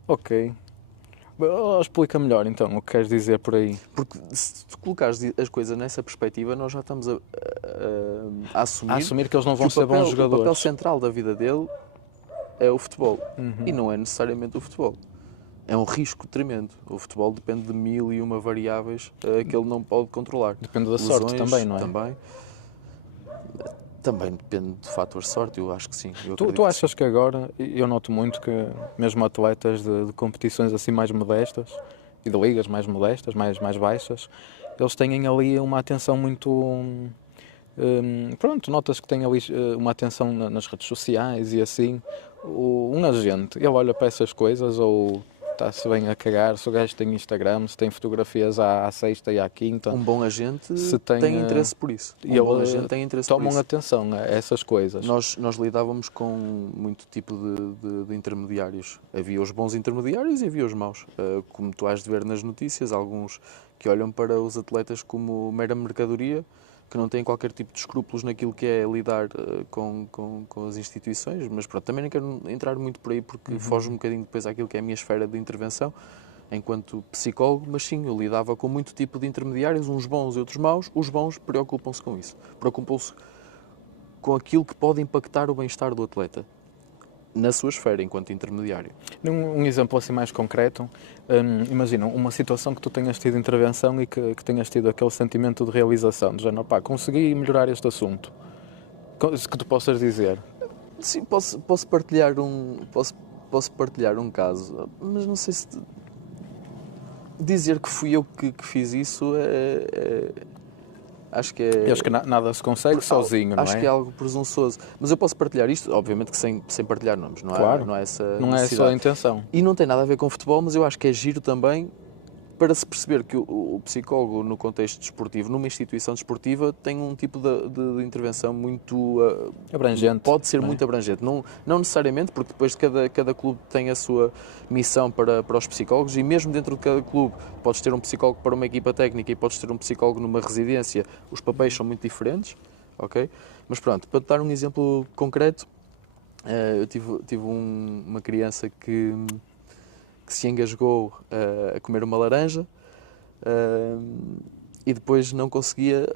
Ok. Explica melhor então o que queres dizer por aí. Porque se tu colocares as coisas nessa perspectiva, nós já estamos a assumir que eles não vão ser bons jogadores. O papel central da vida dele é o futebol. E não é necessariamente o futebol. É um risco tremendo. O futebol depende de 1001 variáveis que ele não pode controlar. Depende da sorte também, não é? Também depende de fatores de sorte, eu acho que sim. Tu achas que agora, eu noto muito que mesmo atletas de competições assim mais modestas e de ligas mais modestas, mais baixas, eles têm ali uma atenção muito... notas que têm ali uma atenção nas redes sociais e assim. Um agente, ele olha para essas coisas ou está-se bem a cagar se o gajo tem Instagram, se tem fotografias à sexta e à quinta? Um bom agente tem interesse por isso. Bom agente tem interesse tomam atenção a essas coisas. Nós lidávamos com muito tipo de intermediários. Havia os bons intermediários e havia os maus. Como tu has de ver nas notícias, alguns que olham para os atletas como mera mercadoria, que não têm qualquer tipo de escrúpulos naquilo que é lidar com as instituições, mas pronto, também não quero entrar muito por aí porque foge um bocadinho depois àquilo que é a minha esfera de intervenção enquanto psicólogo, mas sim, eu lidava com muito tipo de intermediários, uns bons e outros maus. Os bons preocupam-se com isso, preocupam-se com aquilo que pode impactar o bem-estar do atleta na sua esfera, enquanto intermediário. Um exemplo assim mais concreto, imagina uma situação que tu tenhas tido intervenção e que tenhas tido aquele sentimento de realização, de género, pá, consegui melhorar este assunto. Que tu possas dizer. Sim, posso partilhar posso partilhar um caso, mas não sei se... Dizer que fui eu que fiz isso acho que é... Acho que nada se consegue sozinho, não é? Acho que é algo presunçoso. Mas eu posso partilhar isto, obviamente que sem partilhar nomes, não é? Claro, não é essa não é essa a intenção. E não tem nada a ver com futebol, mas eu acho que é giro também para se perceber que o psicólogo no contexto desportivo, numa instituição desportiva, tem um tipo de intervenção muito abrangente. Pode ser muito abrangente. Não necessariamente, porque depois cada clube tem a sua missão para os psicólogos, e mesmo dentro de cada clube podes ter um psicólogo para uma equipa técnica e podes ter um psicólogo numa residência. Os papéis são muito diferentes, ok? Mas pronto, para te dar um exemplo concreto, eu tive uma criança que se engasgou a comer uma laranja e depois não conseguia...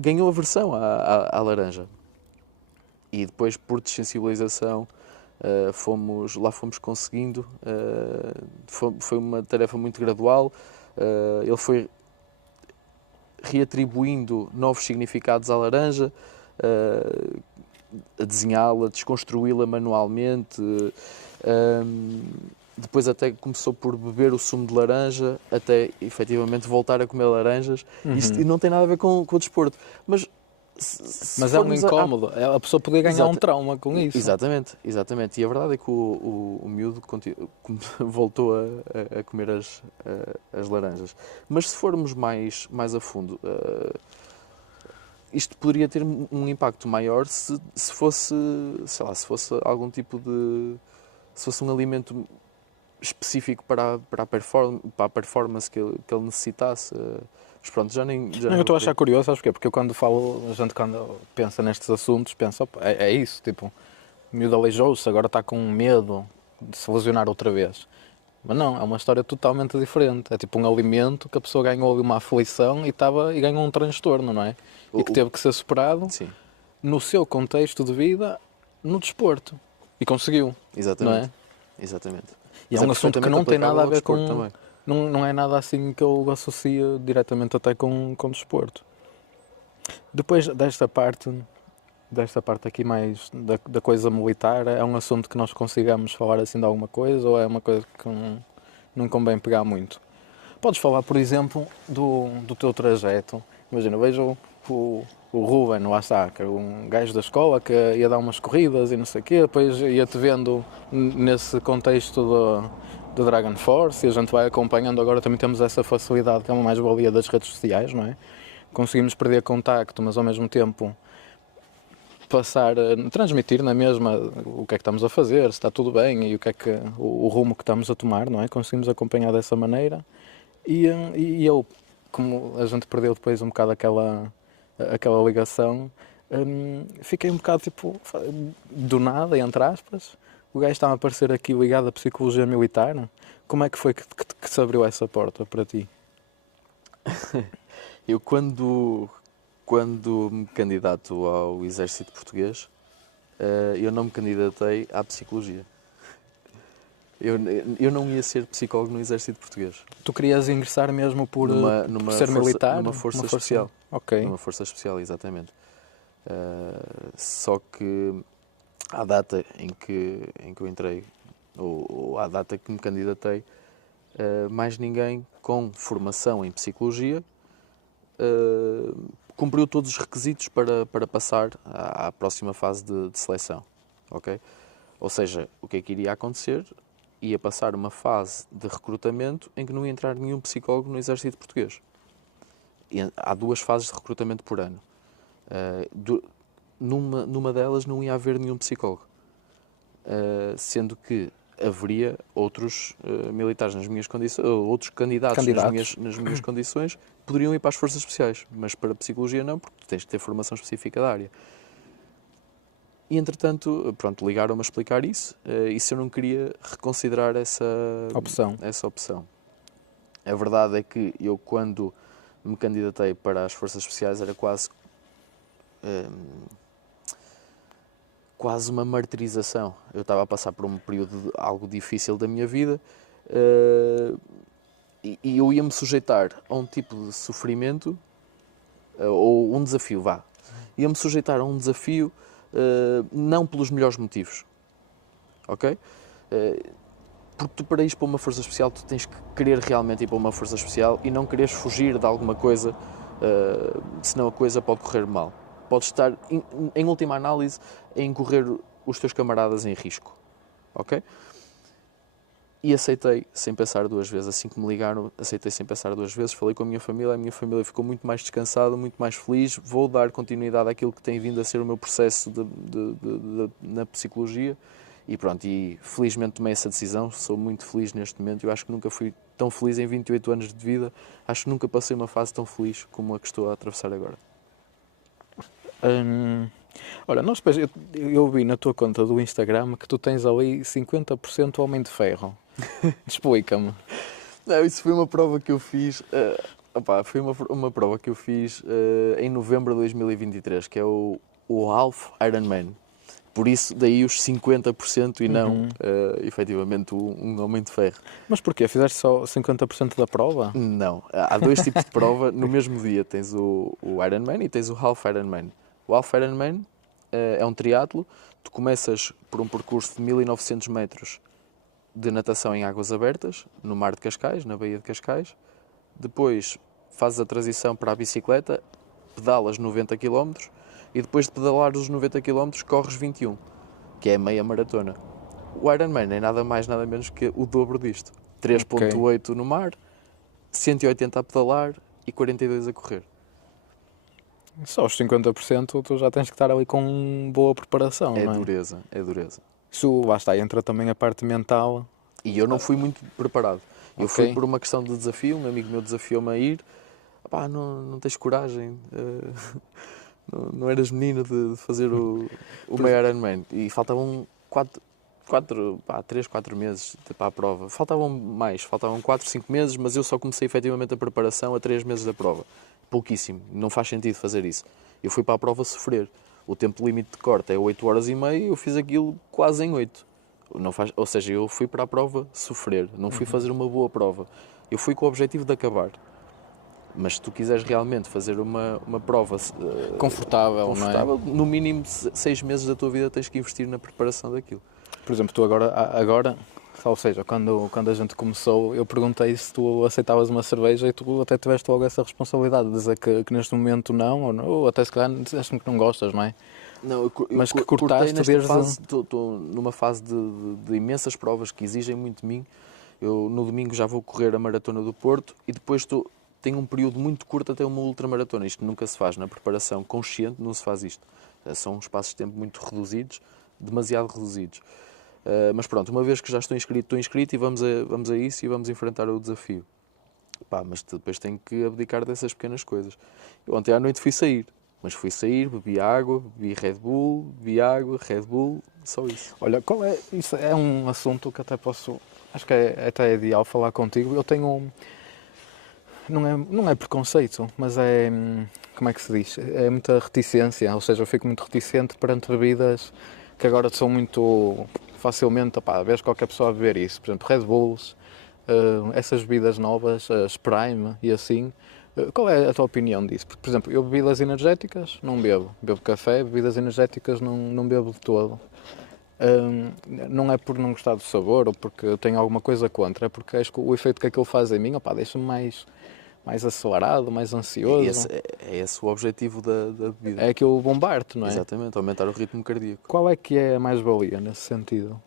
ganhou aversão à laranja. E depois, por dessensibilização, fomos conseguindo. Foi uma tarefa muito gradual. Ele foi reatribuindo novos significados à laranja, a desenhá-la, desconstruí-la manualmente. Depois até começou por beber o sumo de laranja, até efetivamente voltar a comer laranjas. Isto não tem nada a ver com o desporto. Mas é um incómodo. A pessoa podia ganhar um trauma com isso. Exatamente. E a verdade é que o miúdo voltou a comer as laranjas. Mas se formos mais a fundo, isto poderia ter um impacto maior se fosse, sei lá, se fosse algum tipo de... Se fosse um alimento específico para a performance que ele necessitasse. Mas pronto, já nem eu estou a achar curioso, sabes porquê? Porque eu quando pensa nestes assuntos, pensa, opa, é isso, tipo, o miúdo aleijou-se, agora está com medo de se lesionar outra vez. Mas não, é uma história totalmente diferente. É tipo um alimento que a pessoa ganhou ali uma aflição e ganhou um transtorno, não é? E que teve que ser superado, sim, no seu contexto de vida, no desporto. E conseguiu. Exatamente. Não é? Exatamente. E é um assunto que não tem nada a ver com... Não é nada assim que eu associo diretamente até com desporto. Depois desta parte aqui mais da coisa militar, é um assunto que nós consigamos falar assim de alguma coisa, ou é uma coisa que não convém pegar muito? Podes falar, por exemplo, do teu trajeto. Imagina, vejo o Ruben no Assaca, um gajo da escola que ia dar umas corridas e não sei o quê, depois ia-te vendo nesse contexto do Dragon Force, e a gente vai acompanhando. Agora também temos essa facilidade, que é uma mais-valia das redes sociais, não é? Conseguimos perder contacto, mas ao mesmo tempo transmitir na mesma o que é que estamos a fazer, se está tudo bem e o rumo que estamos a tomar, não é? Conseguimos acompanhar dessa maneira e eu, como a gente perdeu depois um bocado aquela ligação, fiquei um bocado tipo, do nada, entre aspas, o gajo estava a aparecer aqui ligado à psicologia militar. Como é que foi que se abriu essa porta para ti? Eu quando me candidato ao Exército Português, eu não me candidatei à psicologia. Eu não ia ser psicólogo no Exército Português. Tu querias ingressar mesmo por ser militar? Numa força especial. Ok. Numa força especial, exatamente. Só que à data em que eu entrei, ou à data que me candidatei, mais ninguém com formação em psicologia cumpriu todos os requisitos para passar à próxima fase de seleção. Okay? Ou seja, o que é que iria acontecer? Ia passar uma fase de recrutamento em que não ia entrar nenhum psicólogo no Exército Português. Há 2 fases de recrutamento por ano. Numa delas não ia haver nenhum psicólogo. Sendo que haveria outros militares nas minhas condições, outros candidatos. Nas minhas condições, poderiam ir para as forças especiais, mas para a psicologia não, porque tu tens que ter formação específica da área. E entretanto, pronto, ligaram-me a explicar isso, e se eu não queria reconsiderar essa opção. A verdade é que eu, quando me candidatei para as forças especiais, era quase uma martirização. Eu estava a passar por um período algo difícil da minha vida, e eu ia-me sujeitar a um tipo de sofrimento, ou um desafio, ia-me sujeitar a um desafio não pelos melhores motivos, ok? Porque tu, para ir para uma força especial, tu tens que querer realmente ir para uma força especial e não quereres fugir de alguma coisa, senão a coisa pode correr mal. Podes estar, em última análise, a incorrer os teus camaradas em risco, ok? E aceitei sem pensar duas vezes. Assim que me ligaram, aceitei sem pensar duas vezes. Falei com a minha família ficou muito mais descansada, muito mais feliz. Vou dar continuidade àquilo que tem vindo a ser o meu processo na psicologia. E pronto, e felizmente tomei essa decisão. Sou muito feliz neste momento. Eu acho que nunca fui tão feliz em 28 anos de vida. Acho que nunca passei uma fase tão feliz como a que estou a atravessar agora. Olha, nós depois, eu vi na tua conta do Instagram que tu tens ali 50% homem de ferro. Explica-me. Não, isso foi uma prova que eu fiz. Foi uma prova que eu fiz em novembro de 2023, que é o Half Ironman. Por isso, daí os 50% e não, efetivamente, um homem de ferro. Mas porquê? Fizeste só 50% da prova? Não. Há dois tipos de prova. No mesmo dia tens o Ironman e tens o Half Ironman. O Half Ironman é um triatlo. Tu começas por um percurso de 1900 metros de natação em águas abertas, no Mar de Cascais, na Baía de Cascais. Depois fazes a transição para a bicicleta, pedalas 90 km e depois de pedalar os 90 km corres 21, que é meia maratona. O Ironman é nada mais, nada menos que o dobro disto. 3.8 no mar, 180 a pedalar e 42 a correr. Só os 50% tu já tens que estar ali com boa preparação, É não é? dureza, é dureza. Isso, lá está, entra também a parte mental. E eu não fui muito preparado. Eu Ok. fui por uma questão de desafio, um amigo meu desafiou-me a ir. Não tens coragem, não eras menino de fazer o meio Ironman. E faltavam 3, 4 meses para a prova. Faltavam 4, 5 meses, mas eu só comecei efetivamente a preparação a 3 meses da prova. Pouquíssimo, não faz sentido fazer isso. Eu fui para a prova sofrer. O tempo limite de corte é 8 horas e meia, eu fiz aquilo quase em 8. Ou seja, eu fui para a prova sofrer, não fui fazer uma boa prova. Eu fui com o objetivo de acabar. Mas se tu quiseres realmente fazer uma prova Confortável, não é? no mínimo 6 meses da tua vida tens que investir na preparação daquilo. Por exemplo, tu agora, ou seja, quando a gente começou, eu perguntei se tu aceitavas uma cerveja e tu até tiveste logo essa responsabilidade de dizer que neste momento não, ou até se calhar disseste-me que não gostas, não é? Não, Mas que cortaste desde... Estou numa fase de imensas provas que exigem muito de mim. Eu no domingo já vou correr a Maratona do Porto e depois tenho um período muito curto até uma ultramaratona. Isto nunca se faz na preparação consciente, não se faz isto. São espaços de tempo muito reduzidos, demasiado reduzidos. Mas pronto, uma vez que já estou inscrito e vamos a isso e vamos enfrentar o desafio. Mas depois tenho que abdicar dessas pequenas coisas. Eu ontem à noite fui sair, bebi água, bebi Red Bull, Red Bull, só isso. Olha, isso é um assunto que até posso, acho que até é ideal falar contigo. Eu tenho, não é preconceito, mas é, como é que se diz? É muita reticência, ou seja, eu fico muito reticente perante bebidas que agora são muito facilmente, vês qualquer pessoa a beber isso, por exemplo, Red Bulls, essas bebidas novas, as Prime e assim. Qual é a tua opinião disso? Porque, por exemplo, eu bebidas energéticas não bebo. Bebo café, bebidas energéticas não bebo de todo. Não é por não gostar do sabor ou porque eu tenho alguma coisa contra, é porque acho que o efeito que aquilo faz em mim, deixa-me mais acelerado, mais ansioso. É esse o objetivo da bebida. É aquilo bombar-te, não é? Exatamente, aumentar o ritmo cardíaco. Qual é que é a mais-valia nesse sentido?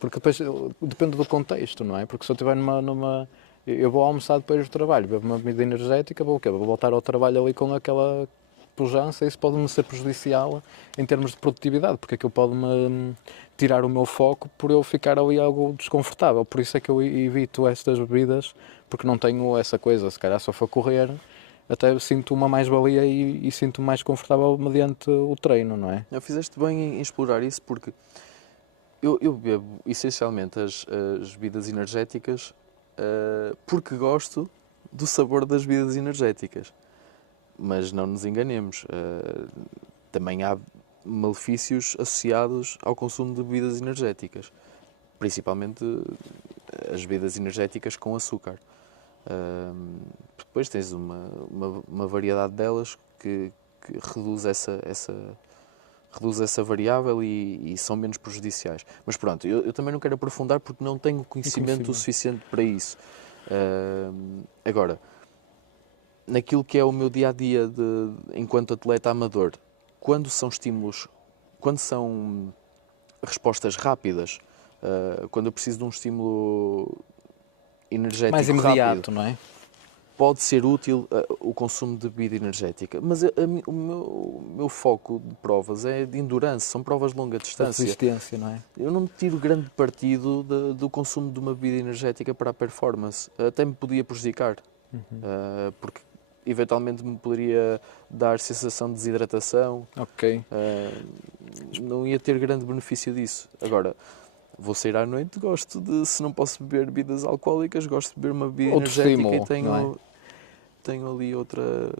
Porque depois depende do contexto, não é? Porque se eu estiver numa... Eu vou almoçar depois do trabalho, bebo uma bebida energética, vou voltar ao trabalho ali com aquela pujança e isso pode-me ser prejudicial em termos de produtividade, porque aquilo pode-me tirar o meu foco por eu ficar ali algo desconfortável. Por isso é que eu evito estas bebidas, porque não tenho essa coisa. Se calhar só for correr, até sinto uma mais-valia e sinto-me mais confortável mediante o treino, não é? Fizeste bem em explorar isso, porque eu bebo essencialmente as bebidas energéticas porque gosto do sabor das bebidas energéticas. Mas não nos enganemos, também há malefícios associados ao consumo de bebidas energéticas, principalmente as bebidas energéticas com açúcar. Depois tens uma variedade delas que reduz essa variável e são menos prejudiciais. Mas pronto, eu também não quero aprofundar porque não tenho conhecimento suficiente para isso. Agora, naquilo que é o meu dia-a-dia enquanto atleta amador, quando são estímulos, quando são respostas rápidas Quando eu preciso de um estímulo energético Mais imediato, rápido, não é? pode ser útil o consumo de bebida energética, mas o meu foco de provas é de endurance, são provas de longa A distância. resistência, não é? Eu não tiro grande partido do consumo de uma bebida energética para a performance. Até me podia prejudicar, porque eventualmente me poderia dar sensação de desidratação. Ok. Não ia ter grande benefício disso. Agora, vou sair à noite, gosto de, se não posso beber bebidas alcoólicas, gosto de beber uma bebida Outro energética estímulo, e tenho, não tenho ali outra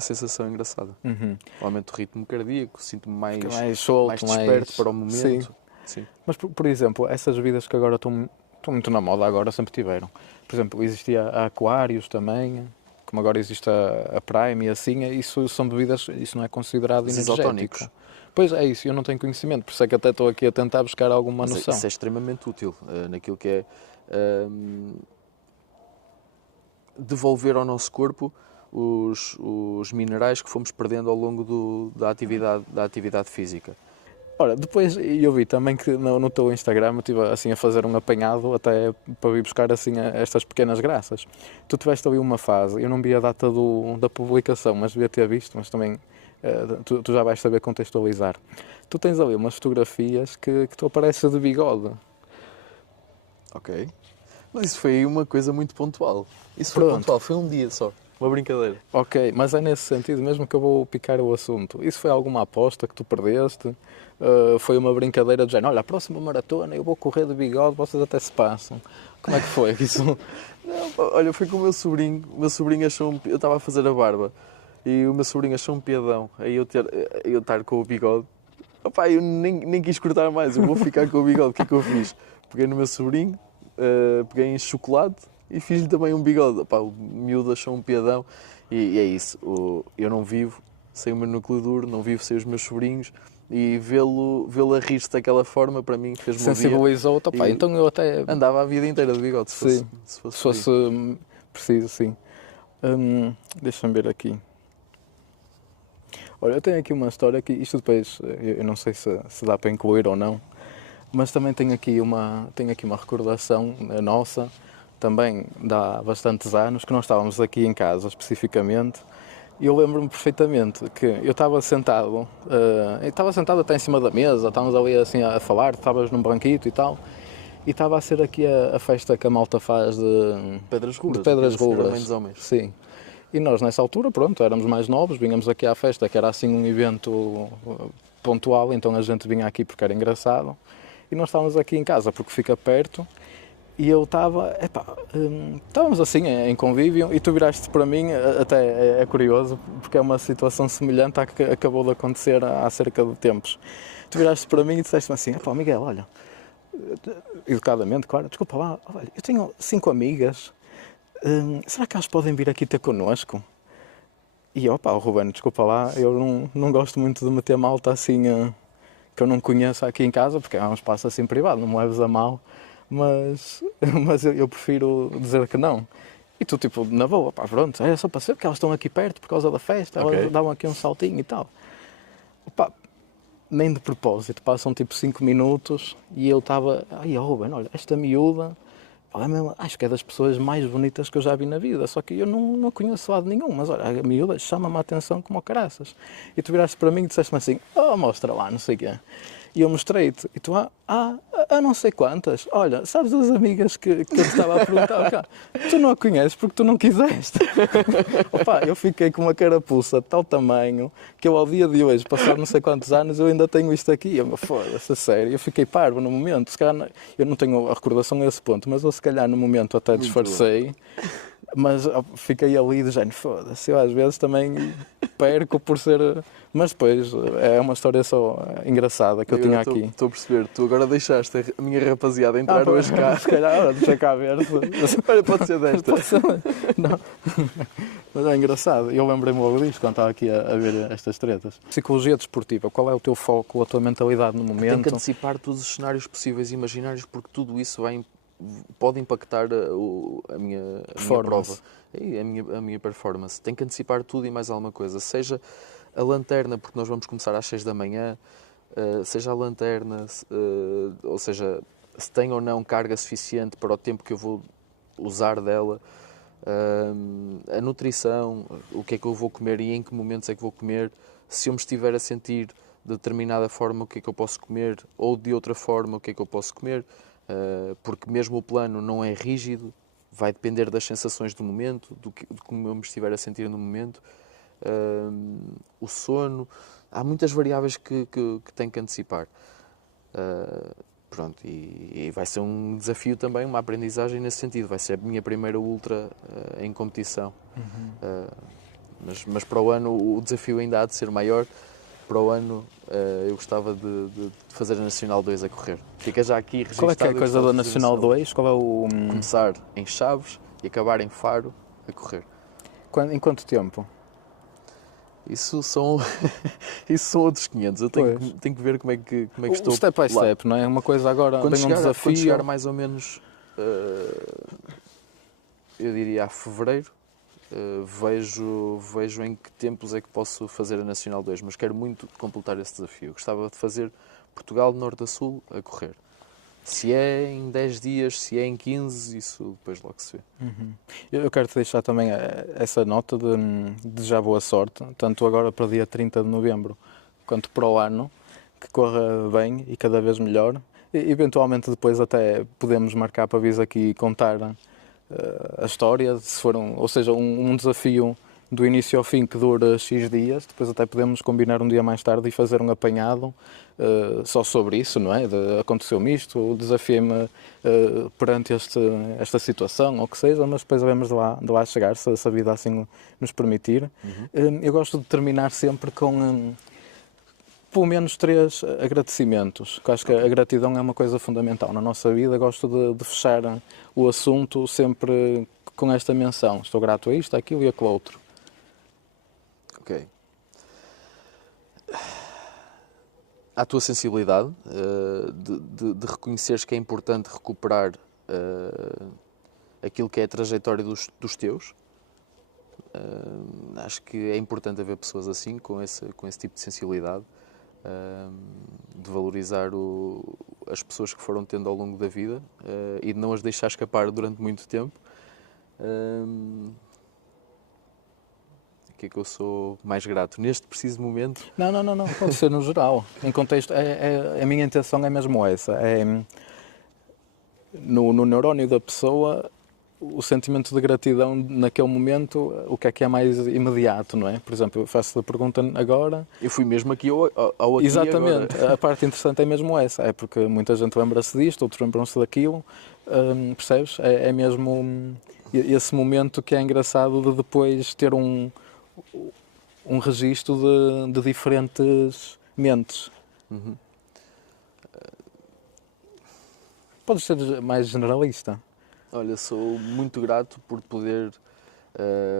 sensação engraçada. Uhum. Aumento o ritmo cardíaco, sinto-me mais, Fica mais solto, mais desperto para o momento. Sim. Mas, por exemplo, essas bebidas que agora estão muito na moda, agora sempre tiveram. Por exemplo, existia a Aquarius também, como agora existe a Prime e assim, isso são bebidas, isso não é considerado Os energético. isotónicos. Pois é isso, eu não tenho conhecimento, por isso é que até estou aqui a tentar buscar alguma Mas noção. isso é extremamente útil naquilo que é devolver ao nosso corpo os minerais que fomos perdendo ao longo da atividade física. Ora, depois eu vi também que no teu Instagram eu estive assim a fazer um apanhado até para ir buscar assim estas pequenas graças. Tu tiveste ali uma fase, eu não vi a data da publicação, mas devia ter visto, mas também tu já vais saber contextualizar. Tu tens ali umas fotografias que tu apareces de bigode. Ok. Mas isso foi uma coisa muito pontual. Isso foi Pronto. pontual, foi um dia só. Uma brincadeira. Ok, mas é nesse sentido mesmo que eu vou picar o assunto. Isso foi alguma aposta que tu perdeste? Foi uma brincadeira do género, olha, a próxima maratona eu vou correr de bigode, vocês até se passam. Como é que foi isso? Não, pá, olha, foi com o meu sobrinho. O meu sobrinho achou eu estava a fazer a barba e o meu sobrinho achou um piadão. Aí eu estar com o bigode. Opá, eu nem quis cortar mais, eu vou ficar com o bigode. O que é que eu fiz? Peguei no meu sobrinho, peguei em chocolate e fiz-lhe também um bigode. Opá, o miúdo achou um piadão e é isso. Eu não vivo sem o meu núcleo duro, não vivo sem os meus sobrinhos e vê-lo a rir-se daquela forma, para mim, fez-me um dia. Sensibilizou-te, opá, então eu até... Andava a vida inteira de bigode, Sim, se se fosse preciso, sim. Deixa-me ver aqui. Olha, eu tenho aqui uma história que isto depois, eu não sei se dá para incluir ou não, mas também tenho aqui uma recordação nossa, também de há bastantes anos, que nós estávamos aqui em casa especificamente, e eu lembro-me perfeitamente que eu estava sentado até em cima da mesa, estávamos ali assim a falar, estavas num banquito e tal, e estava a ser aqui a festa que a malta faz de Pedras Rubras. de Pedras aqui da Senhora Rubras. Mãe dos Homens. Sim. E nós nessa altura, pronto, éramos mais novos, vinhamos aqui à festa, que era assim um evento pontual, então a gente vinha aqui porque era engraçado. E nós estávamos aqui em casa porque fica perto. E eu estávamos assim em convívio e tu viraste para mim, até é curioso, porque é uma situação semelhante à que acabou de acontecer há cerca de tempos. Tu viraste para mim e disseste-me assim, Miguel, olha, educadamente, claro, desculpa lá, olha, eu tenho 5 amigas, será que elas podem vir aqui ter connosco? E o Ruben, desculpa lá, eu não gosto muito de meter malta assim que eu não conheço aqui em casa, porque é um espaço assim privado, não me leves a mal. Mas eu prefiro dizer que não. E tu, tipo, na boa, pronto, é só para ser, porque elas estão aqui perto por causa da festa, elas davam aqui um saltinho e tal. Nem de propósito, passam tipo 5 minutos e eu estava, Ruben, olha, esta miúda, acho que é das pessoas mais bonitas que eu já vi na vida, só que eu não conheço lado nenhum, mas olha, a miúda chama-me a atenção como caraças. E tu viraste para mim e disseste-me assim, mostra lá, não sei o quê. E eu mostrei-te, e tu, não sei quantas. Olha, sabes as amigas que eu te estava a perguntar? Tu não a conheces porque tu não quiseste. Eu fiquei com uma carapuça de tal tamanho que eu ao dia de hoje, passado não sei quantos anos, eu ainda tenho isto aqui. Foda-se, a sério. Eu fiquei parvo no momento. Se calhar, eu não tenho a recordação a esse ponto, mas eu se calhar no momento até disfarcei. Mas fiquei ali de género, foda-se, eu às vezes também perco por ser... Mas depois é uma história só engraçada que eu tinha aqui. Estou a perceber, tu agora deixaste a minha rapaziada entrar hoje cá. Se calhar, deixa cá ver. Olha, pode ser desta. Pode ser, não. Mas é engraçado, eu lembrei-me logo disto quando estava aqui a ver estas tretas. Psicologia desportiva, qual é o teu foco, a tua mentalidade no momento? Tem que antecipar todos os cenários possíveis e imaginários, porque tudo isso pode impactar a minha prova e a minha performance. Tem que antecipar tudo e mais alguma coisa, seja a lanterna, porque nós vamos começar às 6 da manhã, seja a lanterna, ou seja, se tem ou não carga suficiente para o tempo que eu vou usar dela, a nutrição, o que é que eu vou comer e em que momentos é que vou comer, se eu me estiver a sentir de determinada forma o que é que eu posso comer ou de outra forma o que é que eu posso comer, porque mesmo o plano não é rígido, vai depender das sensações do momento, de como eu me estiver a sentir no momento, o sono, há muitas variáveis que tenho que antecipar. Pronto, e vai ser um desafio também, uma aprendizagem nesse sentido. Vai ser a minha primeira ultra em competição. Mas para o ano o desafio ainda há de ser maior. Para o ano eu gostava de fazer a Nacional 2 a correr. Fica já aqui registado. Qual é que é a coisa da Nacional 2? Qual é o... Começar em Chaves e acabar em Faro a correr. Em quanto tempo? Isso são, isso são outros 500. Eu tenho que ver como é que estou. Step by step, não é? Uma coisa agora, quando vem chegar, um desafio. Quando chegar mais ou menos, eu diria a fevereiro, vejo em que tempos é que posso fazer a Nacional 2, mas quero muito completar esse desafio. Gostava de fazer Portugal de norte a sul a correr. Se é em 10 dias, se é em 15, isso depois logo se vê. Eu quero-te deixar também essa nota de desejar boa sorte, tanto agora para o dia 30 de novembro, quanto para o ano, que corra bem e cada vez melhor. E, eventualmente depois até podemos marcar para vir aqui contar a história, se for ou seja, um desafio do início ao fim que dura X dias, depois até podemos combinar um dia mais tarde e fazer um apanhado só sobre isso, não é? Aconteceu-me isto, desafiei-me perante esta situação, ou o que seja, mas depois devemos de lá chegar, se a vida assim nos permitir. Eu gosto de terminar sempre com pelo menos 3 agradecimentos, que acho que a gratidão é uma coisa fundamental na nossa vida. Gosto de fechar o assunto sempre com esta menção: estou grato a isto, àquilo e àquilo outro. Ok. À tua sensibilidade, de reconheceres que é importante recuperar aquilo que é a trajetória dos teus. Acho que é importante haver pessoas assim, com esse tipo de sensibilidade, de valorizar as pessoas que foram tendo ao longo da vida e de não as deixar escapar durante muito tempo. Que é que eu sou mais grato neste preciso momento? Não, pode ser no geral. Em contexto, a minha intenção é mesmo essa. No neurónio da pessoa, o sentimento de gratidão naquele momento, o que é mais imediato, não é? Por exemplo, eu faço a pergunta agora... Eu fui mesmo aqui ao aqui. Exatamente. Agora. A parte interessante é mesmo essa. É porque muita gente lembra-se disto, outros lembram-se daquilo. Percebes? É mesmo esse momento que é engraçado de depois ter um registro de diferentes mentes. Podes ser mais generalista. Olha, sou muito grato por poder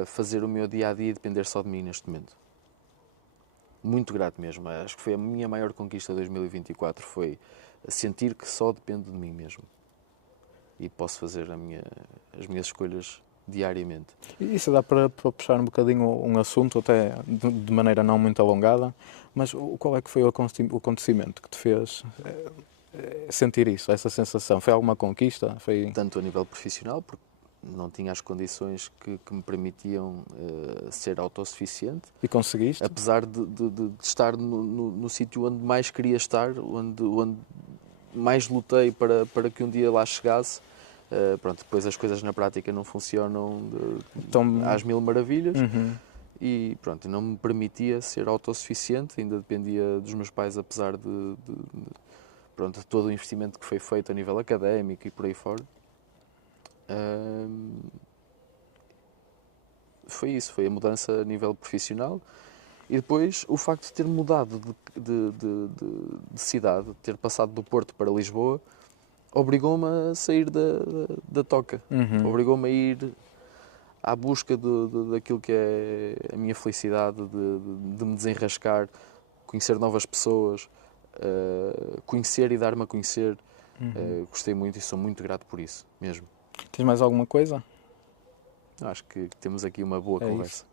fazer o meu dia-a-dia depender só de mim neste momento. Muito grato mesmo. Acho que foi a minha maior conquista de 2024, foi sentir que só dependo de mim mesmo. E posso fazer as minhas escolhas diariamente. Isso dá para puxar um bocadinho um assunto, até de maneira não muito alongada, mas qual é que foi o acontecimento que te fez sentir isso, essa sensação? Foi alguma conquista? Foi... Tanto a nível profissional, porque não tinha as condições que me permitiam ser autossuficiente. E conseguiste? Apesar de estar no sítio onde mais queria estar, onde mais lutei para que um dia lá chegasse. Pronto, depois as coisas na prática não funcionam às mil maravilhas. E pronto, não me permitia ser autossuficiente, ainda dependia dos meus pais, apesar de todo o investimento que foi feito a nível académico e por aí fora. Foi isso, foi a mudança a nível profissional. E depois o facto de ter mudado de cidade, de ter passado do Porto para Lisboa, obrigou-me a sair da toca. Obrigou-me a ir à busca daquilo que é a minha felicidade, de me desenrascar, conhecer novas pessoas, conhecer e dar-me a conhecer. Gostei muito e sou muito grato por isso, mesmo. Tens mais alguma coisa? Acho que temos aqui uma boa conversa. Isso.